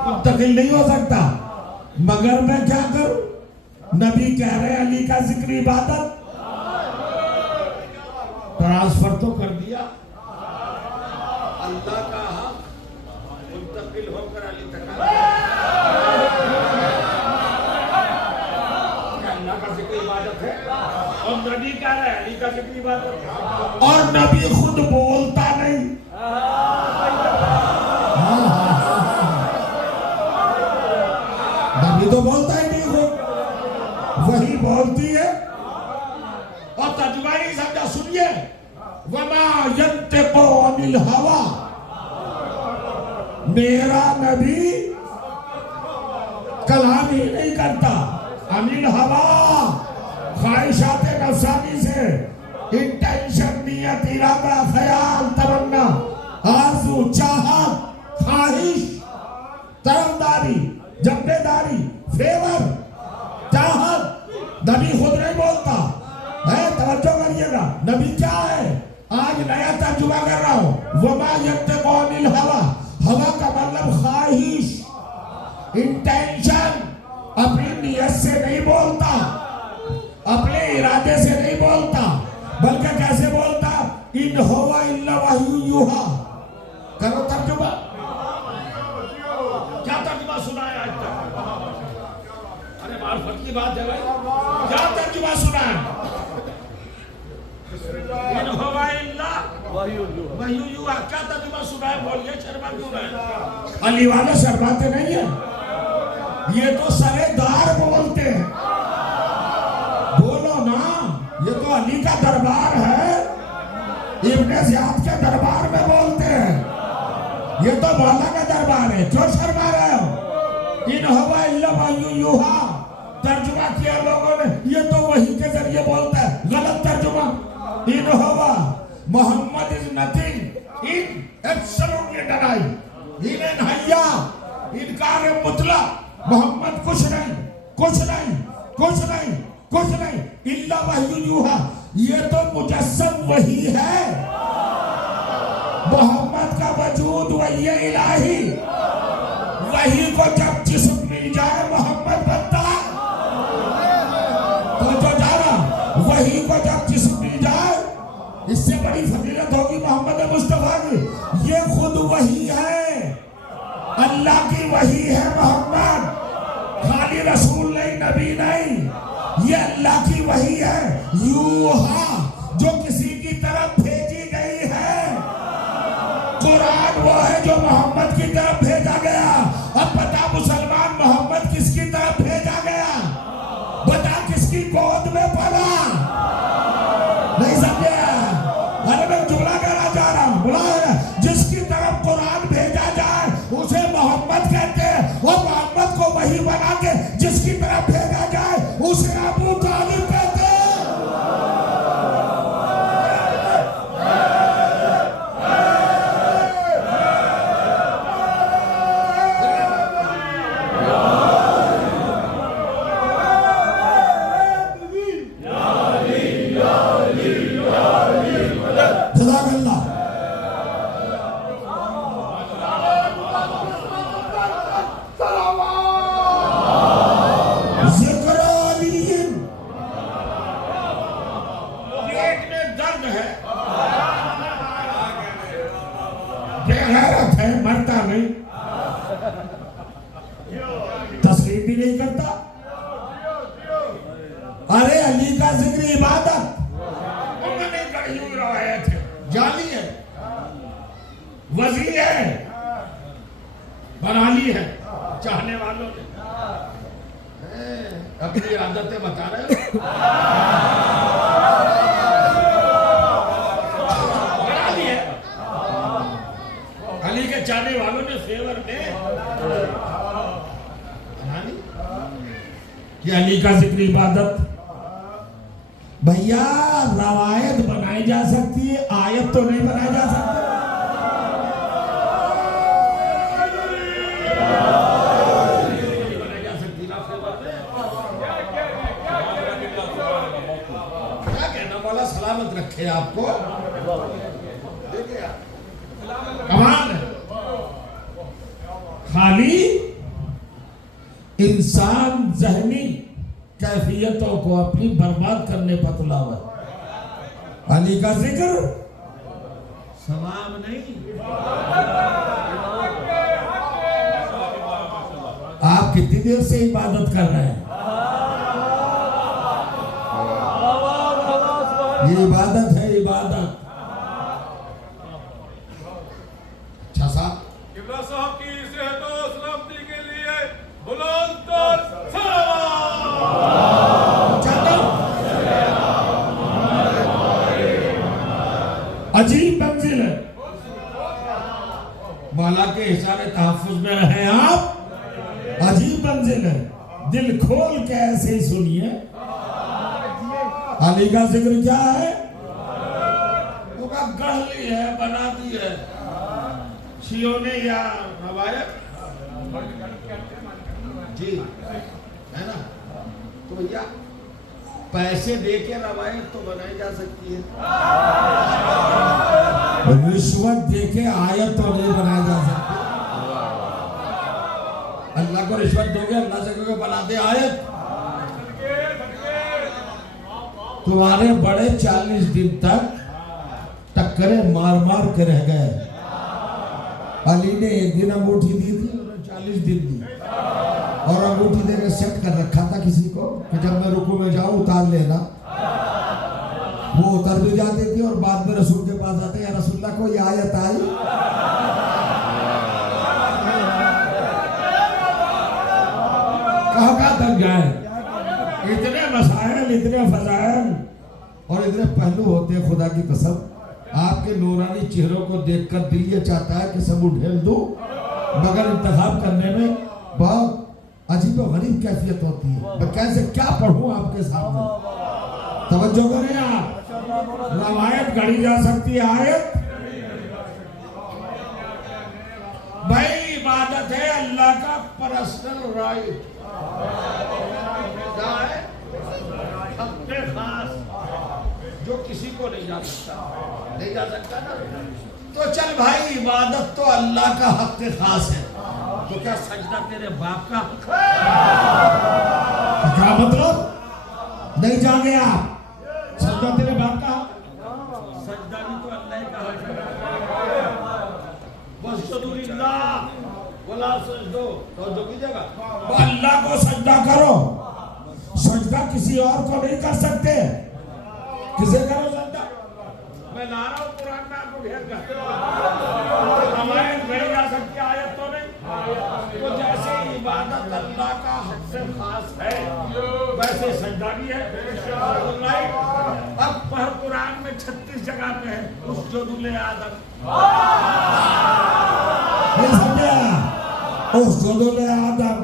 मुंतकिल नहीं हो सकता। मगर मैं क्या करूं? नबी कह रहे हैं अली का जिक्र इबादत, ट्रांसफर तो कर दिया। अल्लाह का हक मुंतकिल होकर अली तक अल्लाह का जिक्र इबादत है, और नबी कह रहे हैं अली का जिक्र इबादत है। और नबी खुद बोलता नहीं। नबी तो बोलता ही नहीं हो, वही बोलती है। और तर्जुमा नहीं समझा, सुनिए, वमा यंतिकु अनिल हवा, मेरा नबी कलाम ही नहीं करता। अनिल हवा, ख्वाहिशात नफसानी से, इंटेंशन, नियत, इरादा, ख्याल, तमन्ना, आरज़ू, चाहत, ख्वाहिश, तरफदारी, जब्बेदारी, फेवर, चाहत, नबी खुद नहीं बोलता है। तवज्जो करिएगा, नबी क्या है? आज नया तर्जुमा कर रहा हूं। वमा यंतिकु अनिल हवा, हवा का मतलब ख्वाहिश, इंटेंशन, अपनी नियत से नहीं बोलता, अपने इरादे से नहीं बोलता, बल्कि कैसे बोलता? इन हुवा इल्ला वहयु यूहा। करो तर्जुमा। क्या तर्जुमा सुना है आज तक? अरे मार्फत की बात है भाई, क्या तर्जुमा सुना है? इन हुवा इल्ला वहयु यूहा, क्या तर्जुमा सुना है? बोलिए, शर्मा क्यों रहे? अली वाले शर्माते नहीं है, ये तो सरेदार बोलते हैं। बोलो ना, ये तो अली का दरबार है, इब्ने ज़ियाद के दरबार में बोलते हैं। ये तो मौला का दरबार है, क्यों शर्मा रहे हो? इन हुवा इल्ला वहयु यूहा तर्जुमा किया लोगों ने, ये तो वही के जरिए बोलता है। गलत तर्जुमा। इन हुवा, मोहम्मद इज नथिंग इन एब्सोल्युटली डिनाई, इन हैया, इनकार मुतलक, मोहम्मद कुछ नहीं, कुछ नहीं, कुछ नहीं, कुछ नहीं, इल्ला वहयु यूहा, ये तो मुजस्सम वही है। मोहम्मद का वजूद वही इलाही, वही को जब जिस्म मिल जाए मोहम्मद बनता है। तो जो जा रहा, वही को जब जिस्म मिल जाए, इससे बड़ी फजीलत होगी मोहम्मद मुस्तफा की। ये खुद वही है, अल्लाह की वही है मोहम्मद, खाली रसूल नहीं, नबी नहीं, ये अल्लाह की वही है। यूहा, जो किसी की तरफ भेजी गई है। कुरान वो है जो मोहम्मद की तरफ भेजा गया। अब बता मुसलमान, मोहम्मद किसकी तरफ भेजा गया? बता किसकी गोद में पला? नहीं समझे? अरे मैं जुमला कहना चाह रहा हूं, बुला जिसकी तरफ कुरान भेजा जाए उसे मोहम्मद कहते हैं, और मोहम्मद को वही बना के जिसकी तरफ भेजा जाए उसे अबू तालिब कहते हैं। करता? अरे अली का जिक्र इबादत। उन्होंने गढ़ी रवायत है, जाली है, वजी है, बना ली है चाहने वालों ने। अपनी आदतें बता रहे हो। बना ली है अली के चाहने वालों ने फेवर में बना ली कि अली का जिक्र इबादत। भैया रवायत बनाई जा सकती है, आयत तो नहीं बनाई जा सकती। क्या कहना वाला सलामत रखे आपको। कमाल है। खाली इंसान जहनी कैफियतों को अपनी बर्बाद करने पर तुला हुआ है। अली का जिक्र सवाब नहीं। आप कितनी देर से इबादत कर रहे हैं? ये इबादत है, इबादत। अच्छा साहब, किबला साहब की सेहत और सलामती के लिए बुलंद तर अजीब मंजिल है। मौला के इशारे तहफ्फुज में रहे आप। अजीब मंजिल है, दिल खोल के ऐसे ही सुनिए। अली का जिक्र क्या है? वो का गढ़ ली है, बना दी है शियों ने या रवायत जी, है ना। तो भैया पैसे दे के रवायत तो बनाई जा सकती है, रिश्वत दे के आयत तो नहीं बनाई जा सकती। अल्लाह को रिश्वत दोगे, अल्लाह से कहोगे बना दे आयत। तुम्हारे बड़े 40 दिन तक टक्करे मार मार के रह गए। अली ने एक दिन अंगूठी दी थी, 40 दिन दी, और अंगूठी देकर सेट कर रखा था किसी को कि जब मैं रुकू में जाऊं उतार लेना। वो उतर भी जाती थी और बाद में रसूल के पास आते, या रसूलुल्लाह को ये आयत आई। कहाँ तक जाए? इतने मसाइल, इतने फजाइल और इतने पहलू होते हैं। खुदा की कसम, आपके नूरानी चेहरों को देखकर दिल ये चाहता है कि सब उठेल दूं, मगर इंतखाब करने में बहुत अजीब और गरीब कैफियत होती है। मैं कैसे क्या पढ़ूं आपके सामने? तवज्जो करें आप। रवायत गढ़ी जा सकती है, आयत भाई इबादत है अल्लाह का पर्सनल राइट। क्या है? हक़ खास जो किसी को नहीं जा सकता, नहीं जा सकता ना। तो चल भाई, इबादत तो अल्लाह का हक़ खास है, तो क्या सजदा तेरे बाप का हक़ है? क्या मतलब? नहीं जागे आप? सजदा तेरे बाप का हक़? सजदा भी तो अल्लाह का हक़ है। वस्जुदू लिल्लाह वला सजदो, तो जो कीजिएगा तो अल्लाह को सजदा करो। सजदा किसी और को नहीं कर सकते। किसे करो सजदा? मैं ला रहा हूँ कुरान में, आपको भेज कर हमारे गढ़ी जा सकती है, आयत तो नहीं। तो जैसे इबादत अल्लाह का हक़ खास है, वैसे सजदा भी है। अब पर कुरान में 36 जगह पे है उसजुदू आदम। उसजुदू आदम,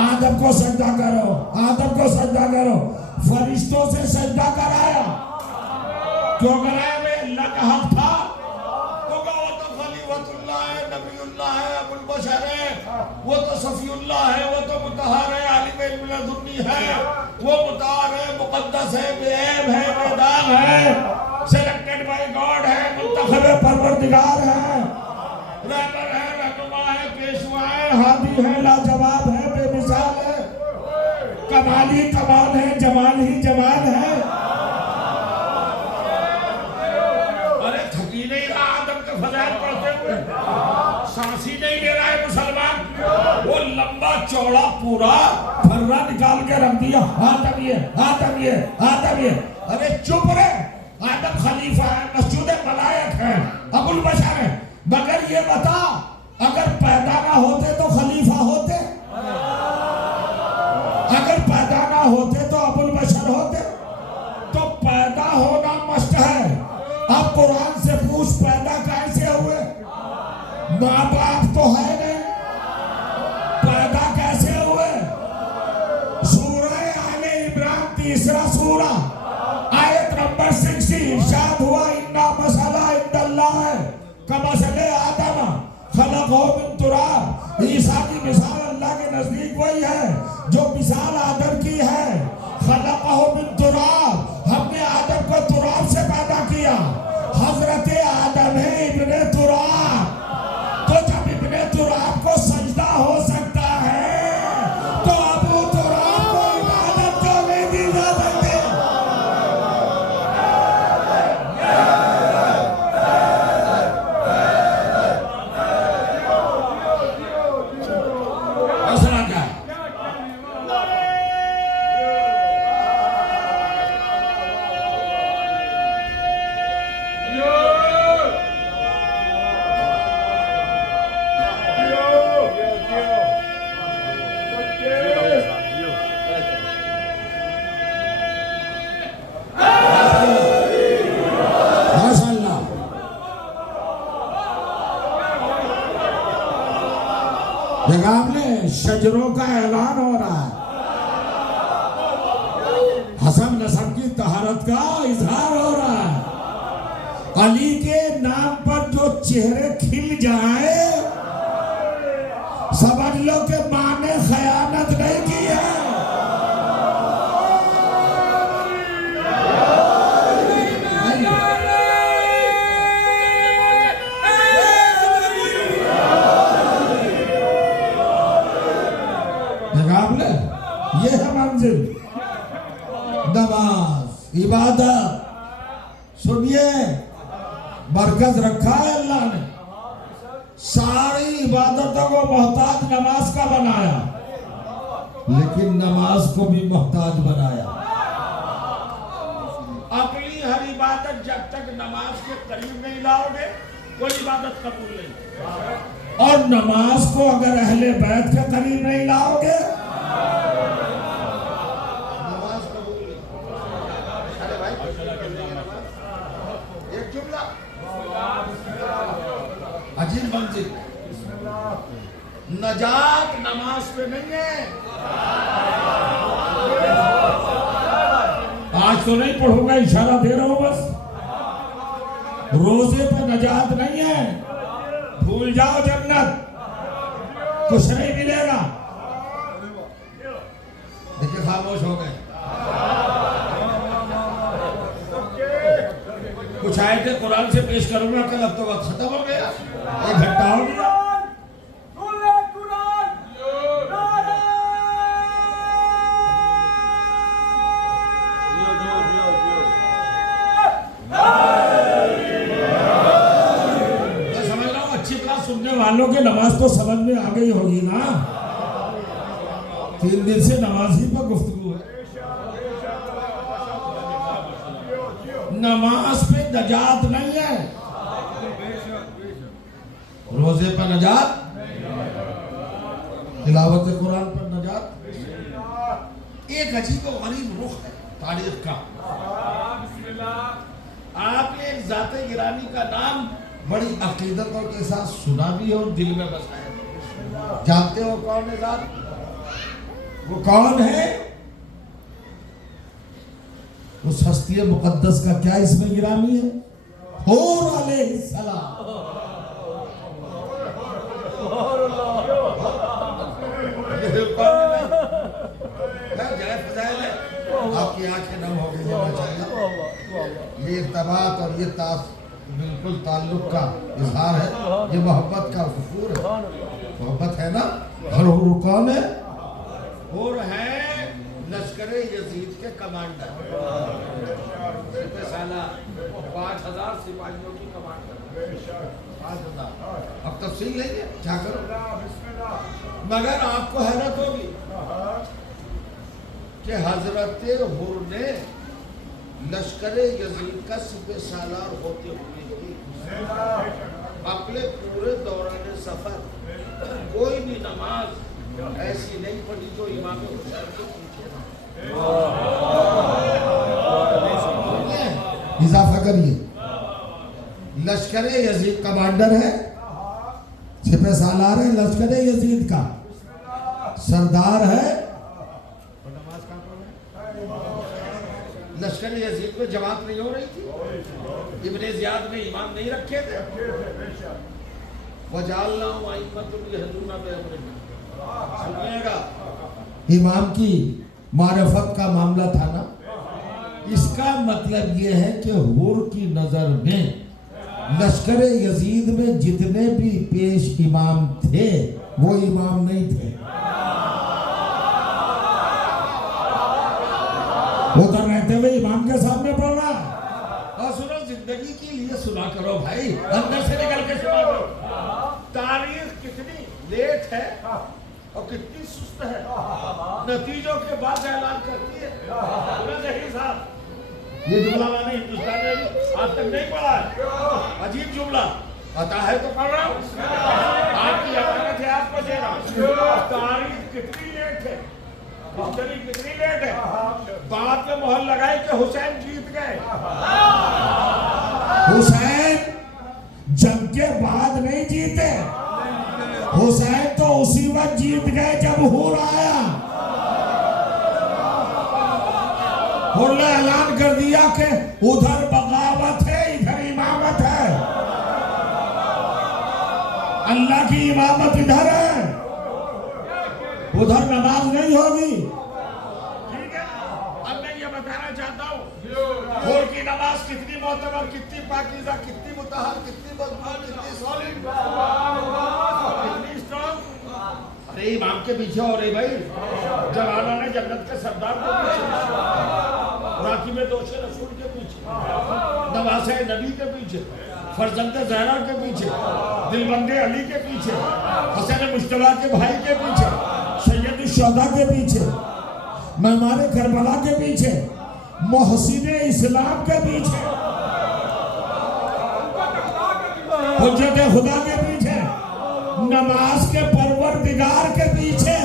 आदम को सजदा करो, आदम को सजदा करो। फरिश्तों से सजदा कराया, क्यों कराया? भाई अल्लाह का हक़ था। वो तो खलीफतुल्लाह है, नबीउल्लाह है, अबुल बशर है, वो तो सफीउल्लाह है, वो तो मुतहहर है, आलिम इल्म लदुन्नी है, वो मुतहहर है, मुक़द्दस है, बेऐब है, बेदाग है, सिलेक्टेड बाय गॉड है, मुंतखब परवरदिगार है, रहबर है, रहनुमा है, पेशवा है, हादी है, लाजवाब है, बेमिसाल है, कमाल ही कमाल है, जमाल ही जमाल है। अरे थकी नहीं रहा आदम के फजाइल पढ़ते हुए, सांस फांसी नहीं ले रहा है मुसलमान, वो लंबा चौड़ा पूरा फर्रा निकाल के रख दिया, आदम ये, आदम ये, आदम ये। अरे चुप रे, आदम खलीफा है, मस्जिद मलायक है, अबुल बशर है, मगर ये बता अगर पैदा ना होते तो खलीफा होते, अगर पैदा ना होते तो अबुल बशर होते। तो पैदा होना मस्त है। अब कुरान से पूछ पैदा कैसे हुए? माँ बाप तो है नहीं, पैदा कैसे हुए? सूरह आले इमरान तीसरा सूरा आयत नंबर 60 इरशाद हुआ, इन्ना मसला इंदल्लाह कमसले आदम खलक़हु मिन तुराब। ईसा की मिसाल अल्लाह के नजदीक वही है जो मिसाल आदम की है। खलक़हु मिन तुराब, हमने आदम को तुराब से पैदा किया। हजरत आदम है इब्ने तुराब, तो जब इब्ने तुराब को सजदा हो सकता है तो अबू तुराब को इबादत क्यों नहीं दी जा सकती? मसला क्या है? माशाअल्लाह। देखा आपने, शजरों का ऐलान हो रहा है, हसन नसब की तहारत का इजहार हो रहा है। अली के नाम पर जो चेहरे खिल जाए समझ लो कि मां ने खयानत नहीं की है। ये है मंजिल, नमाज इबादत। सुनिए, मरकज रखा है अल्लाह ने, सारी इबादतों को मोहताज नमाज का बनाया, लेकिन नमाज को भी मोहताज बनाया। अपनी हर इबादत जब तक नमाज के करीब नहीं लाओगे कोई इबादत कबूल नहीं, और नमाज को अगर अहले बैत के करीब नहीं लाओगे एक जुमला अजीब मंजिल, नजात नमाज पे नहीं है। आज तो नहीं पढ़ूंगा, इशारा दे रहा हूं बस। रोजे पे नजात नहीं है, भूल जाओ जन्नत, कुछ नहीं मिलेगा। देखिए खामोश हो गए। कुछ आयतें कुरान से पेश करूंगा, कल अब तो वक्त खत्म हो गया, 1 घंटा हो गया। मैं समझ रहा हूँ अच्छी क्लास सुनने वालों के नमाज तो समझ में आ गई होगी ना। 3 दिन से नमाज ही पर गुफ्तगू है। नमाज पे नजात नहीं है, रोजे पर नजात, तिलावत कुरान पर नजात। एक अजीब और गरीब रुख है तारीख का। आपने एक जाते गिरानी का नाम बड़ी अकीदतों के साथ सुना भी और दिल में बसाया। जानते हो कौन है जात? वो कौन है? उस हस्ती मुकद्दस का क्या इसमें गिरामी है? हूर अलैहिस्सलाम। आपकी आंखें नम हो गई होना चाहिए। ये इर्तबात और ये बिल्कुल ताल्लुक का इजहार है, ये मोहब्बत का ज़ुहूर है। मोहब्बत है ना। और हूर कौन है? हूर है लश्कर यजीद के कमांडर, साला 5000 सिपाहियों की कमांडर। अब तफसील लेंगे क्या करो। मगर आपको हैरत होगी कि हजरत हुर ने लश्कर यजीद का सिपह सालार होते हुए ही अपने पूरे दौरान सफर कोई भी नमाज ऐसी नहीं पढ़ी जो इमाम हुसैन के पीछे ना। इजाफा करिए, लश्कर यजीद कमांडर है, सिपह सालार है, लश्कर यजीद का सरदार है। लश्कर यजीद में जमात नहीं हो रही थी, इब्ने जियाद ने इमाम नहीं रखे थे। सुनिएगा, इमाम की मारिफत का मामला था ना। इसका मतलब यह है कि हुर की नजर में लश्कर यजीद में जितने भी पेश इमाम थे वो इमाम नहीं थे। वो तो रहते हुए इमाम के सामने पढ़ रहा है। और सुनो, जिंदगी के लिए सुना करो भाई, अंदर से निकल के सुना करो। तारीख कितनी लेट है और कितनी सुस्त है, नतीजों के बाद ऐलान करती है। साहब, ये जुमला मैंने हिंदुस्तान में भी आज तक नहीं पढ़ा है। अजीब जुमला पता है तो पढ़ रहा हूँ। आपकी अमानत है, आपको दे रहा हूँ। तारीख कितनी लेट है, हिस्ट्री कितनी लेट है। बाद में मोहर लगाई कि हुसैन जीत गए। हुसैन जंग के बाद नहीं जीते, हुसैन तो उसी वक्त जीत गए जब हुर आया। हुर ने ऐलान कर दिया कि उधर बगावत है, इधर इमामत है। अल्लाह की इमामत इधर है, उधर नमाज नहीं होगी। ठीक है, अब मैं ये बताना चाहता हूँ हुर की नमाज कितनी मोतबर, कितनी पाकीज़ा, कितनी मुतहर, कितनी मजबूत, कितनी सॉलिड, कितनी स्ट्रॉन्ग। अरे इमाम के पीछे हो रही भाई, जवानों ने जन्नत के सरदार के पीछे, राकी में दोषे रसूल के पीछे, नवासे नबी के पीछे, फरजंद ज़हरा के पीछे, दिलबंदे अली के पीछे, हसन मुश्तबा के भाई के पीछे, सैयद शुहदा के पीछे, मेहमान करबला के पीछे, मोहसिन इस्लाम के पीछे, हुज्जत खुदा के पीछे, नमाज के परवरदिगार के पीछे।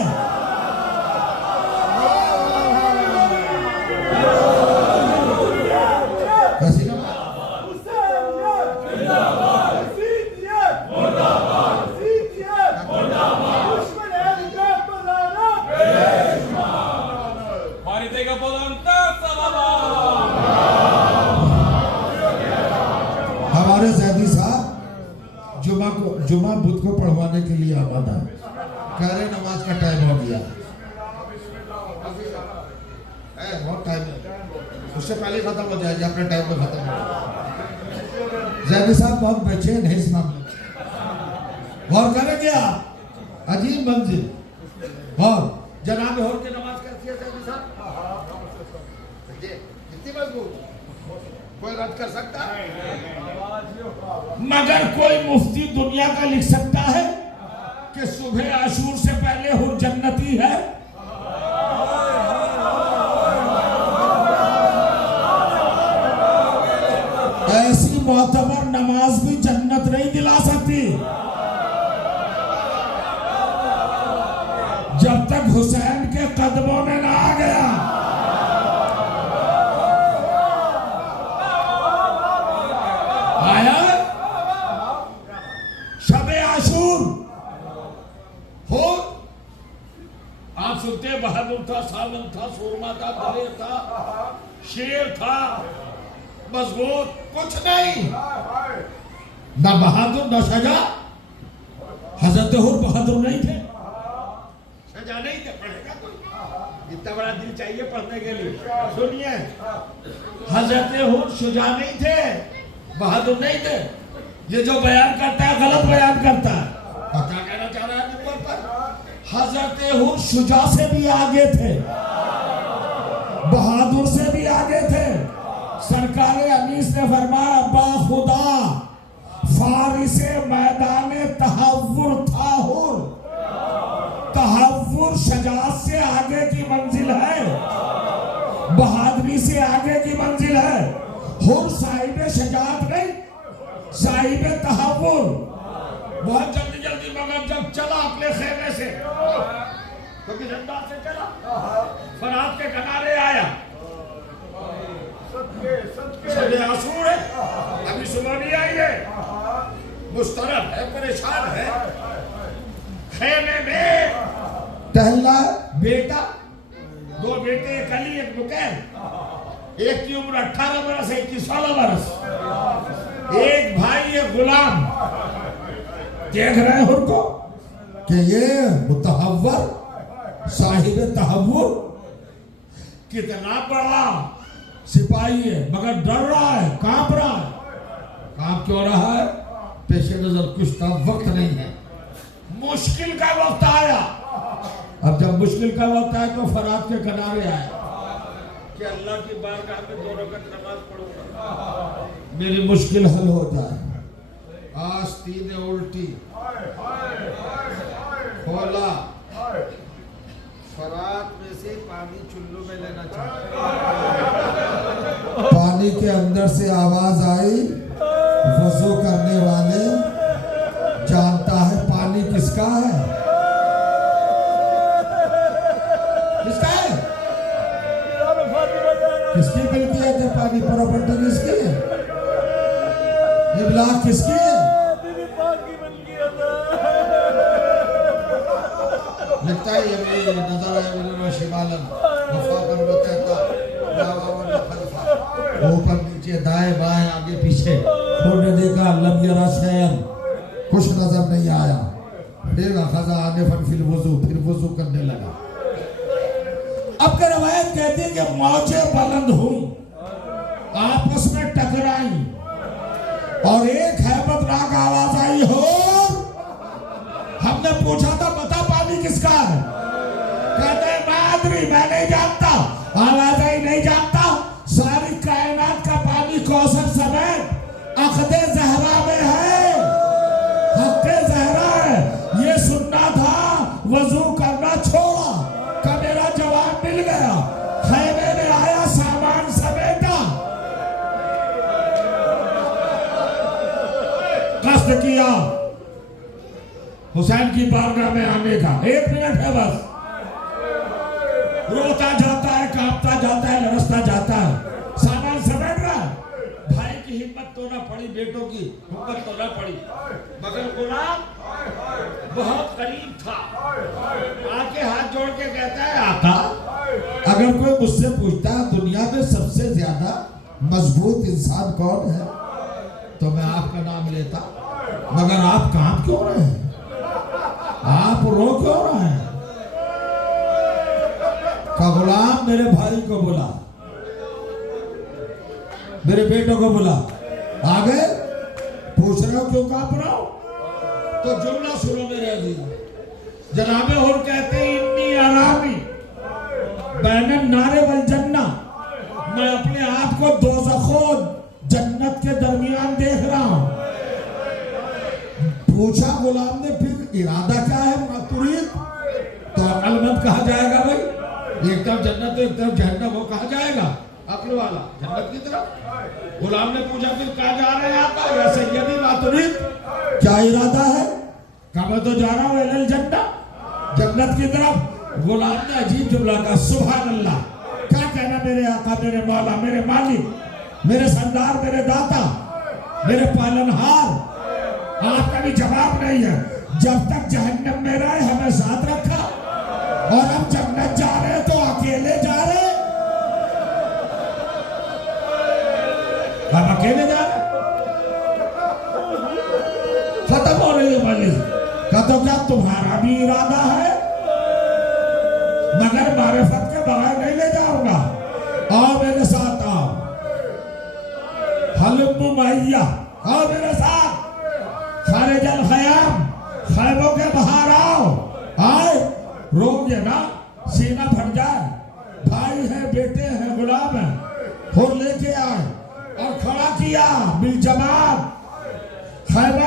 हमारे जैदी साहब जुमा बुध को पढ़वाने के लिए आमादा है, कह रहे नमाज का टाइम हो गया। बहुत टाइम है, उससे पहले खत्म हो जाएगी, अपने टाइम में खत्म हो जाएगी। जैदी साहब बहुत बेचैन है इस मामले में, गौर करेंगे आप, अजीब मंजिल। और जनाब होर की नमाज कैसी है जैदी साहब? कितनी मजबूत, कोई रद्द कर सकता है? मगर कोई मुफ्ती दुनिया का लिख सकता है कि सुबह आशूर से पहले हुर जन्नती है? ऐसी मोतबर नमाज भी जन्नत नहीं दिला सकती जब तक हुसैन के कदमों में ना आ गया। आया शबे आशूर हो, आप सुनते हैं बहादुर था, सावन था, सूरमा था, दलेर था, शेर था, मजबूत, कुछ नहीं, ना बहादुर ना सजा। हजरत हुर बहादुर नहीं थे, सजा नहीं थे। पढ़ेगा कोई, इतना बड़ा दिल चाहिए पढ़ने के लिए। सुनिए, हजरत हुर शुजा नहीं थे, बहादुर नहीं थे। ये जो बयान करता है गलत बयान करता है। क्या कहना चाह रहा है नंबर पर? हजरत हुर शुजा से भी आगे थे, बहादुर से भी आगे थे। सरकार अनीस ने फरमाया, बा खुदा फारिसे मैदाने तहव्वुर था हुर। तहव्वुर शजाअत से आगे की मंजिल है, बहादुरी से आगे की मंजिल है। हुर साहिब शजाअत नहीं, साहिब तहव्वुर। बहुत जल्दी जल्दी मगर जब चला अपने खेमे से, क्योंकि झंडा से चला, फरात के किनारे आया, सदे आसूर है, अभी सुबह भी आई है, मुस्तरब है, परेशान है। खेमे में टहला बेटा, दो बेटे, एक अली एक मुकैल, एक की उम्र 18 बरस, एक की 16 बरस, एक भाई एक गुलाम। देख रहे हैं उनको कि ये मुतहव्वर साहिब तहव्वुर कितना बड़ा सिपाही है, मगर डर रहा है, कांप रहा है। कांप क्यों रहा है? पेशे नजर कुछ का वक्त नहीं है, मुश्किल का वक्त आया। अब जब मुश्किल का वक्त आया तो फरात के किनारे आए कि अल्लाह की बारगाह में 2 रकात नमाज पढ़ूंगा, मेरी मुश्किल हल हो जाए। आस्तीने उल्टी खोला, फरात में से पानी चुल्लू में लेना चाहिए। पानी के अंदर से आवाज आई, वजू करने वाले जानता है पानी किसका है, किसका है, किसकी मिलती है कि पानी प्रॉपर्टी किसकी है, इब्लाग किसकी है? लगता है ये भी नजर आए उन्होंने शिमालन वफा कर बताता ऊपर नीचे दाएं बाएं आगे पीछे उन्होंने देखा लब यरा शैन, कुछ नजर नहीं आया। फिर अखज़ा आने फिर वजू करने लगा। अब का रवायत कहती है कि मौजें बुलंद हुई, आपस में टकराई और एक हैबतनाक आवाज आई हो। हमने पूछा था बता पानी किसका है, कहते हैं मादरी, मैं नहीं जानता। आवाज आई नहीं जानता, सारी कायनात का पानी कौसर समेत अक़दे ज़हरा में है, हक़्क़े ज़हरा है। ये सुनना था, वजू करना छोड़ा का मेरा जवाब मिल गया। खैमे में आया, सामान समेटा, कष्ट किया हुसैन की बारगाह में आने का। 1 मिनट है बस, रोता जाता है, कांपता जाता है, लरसता जाता है, सामान समेट रहा है। भाई की हिम्मत तो ना पड़ी, बेटों की हिम्मत तो ना पड़ी, मगर गुलाम बहुत करीब था, आके हाथ जोड़ के कहता है आका, अगर कोई मुझसे पूछता दुनिया में सबसे ज्यादा मजबूत इंसान कौन है तो मैं आपका नाम लेता, मगर आप कांप क्यों रहे हैं, आप रो क्यों रहे हैं? का गुलाम मेरे भाई को बुला, मेरे बेटों को बुला। आ गए, पूछ रहे हो क्यों कांप रहा हो? तो जुमला सुनो मेरे अजीज। जनाबे और कहते हैं इन्नी आरामी बैनन नारे वल जन्ना, मैं अपने आप को दोज़खो जन्नत के दरमियान देख रहा हूं। पूछा गुलाम ने फिर इरादा क्या है तुरीद, तो अकलमंद कहा जाएगा भाई, एक तरफ जन्नत एक तरफ जहन्नम, वो कहा जाएगा अक्ल वाला जन्नत की तरफ। गुलाम ने पूछा फिर कहा जा रहे हैं आप? या सैयदी मातुरीद, क्या इरादा है? कहा मैं तो जा रहा हूँ एलल जन्नत, जन्नत की तरफ। गुलाम ने अजीब जुमला कहा, सुभान अल्लाह, क्या कहना मेरे आका, मेरे मौला, मेरे मालिक, मेरे सरदार, मेरे दाता, मेरे पालनहार, आपका भी जवाब नहीं है। जब तक जहन्नम में रहे हमें साथ रखा, और हम जन्नत जा रहे तो अकेले जा रहे, हम अकेले जा रहे, खत्म हो रही है मजलिस का। तो क्या तुम्हारा भी इरादा है? मगर मारिफत के बगैर नहीं ले जाऊंगा, आओ मेरे साथ, आओ हलुम मैया, आओ मेरे साथ, खारिजल खयाम, खैमों के बाहर आओ। आए, रोगे ना, सीना फट जाए, भाई है, बेटे हैं, गुलाम है, और लेके आए और खड़ा किया बिल जमात। खैमा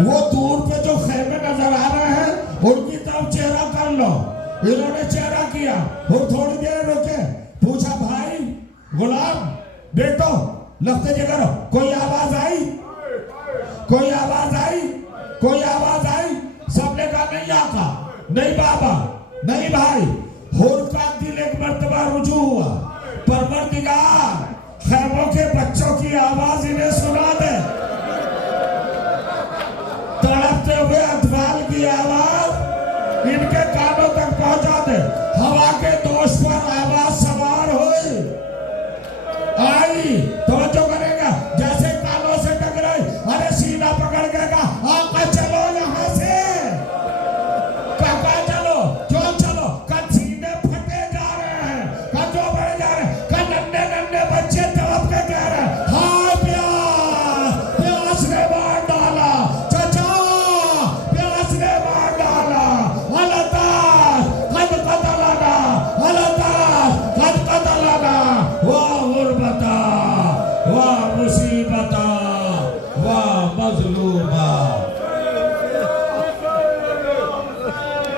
वो दूर पे जो खेमे नजर आ रहे हैं उनकी तरफ चेहरा कर लो। इन्होंने चेहरा किया और थोड़ी देर रुके, पूछा भाई गुलाम बेटो लगते जगह कोई आवाज आई, कोई आवाज आई, कोई आवाज आई? सबने कहा नहीं आका, नहीं बाबा, नहीं भाई। हुर का दिल एक मर्तबा रुजू हुआ, परवरदिगार खैमों के बच्चों की आवाज इन्हें सुना दे, तड़पते हुए अतवाल की आवाज इनके कानों तक पहुंचा दे। हवा के दोष पर आवाज सवार हुई, आई तो जो करेगा जैसे कानों से टकराई, अरे सीना पकड़ के कहा आका चलो यहाँ से, काका चलो, क्यों चलो? कल सीने फटे जा रहे हैं, कल जो बढ़े जा रहे हैं, कल नन्हे नन्हे बच्चे तड़प के कह रहे हैं हाय प्यास, प्यास ने मार डाला चाचा, प्यास ने मार डाला, अल्लाह कद कतलाना, अल्लाह कद कतलाना, वाह गुर्बता, वाह मुसीबता, वाह मजलूमा।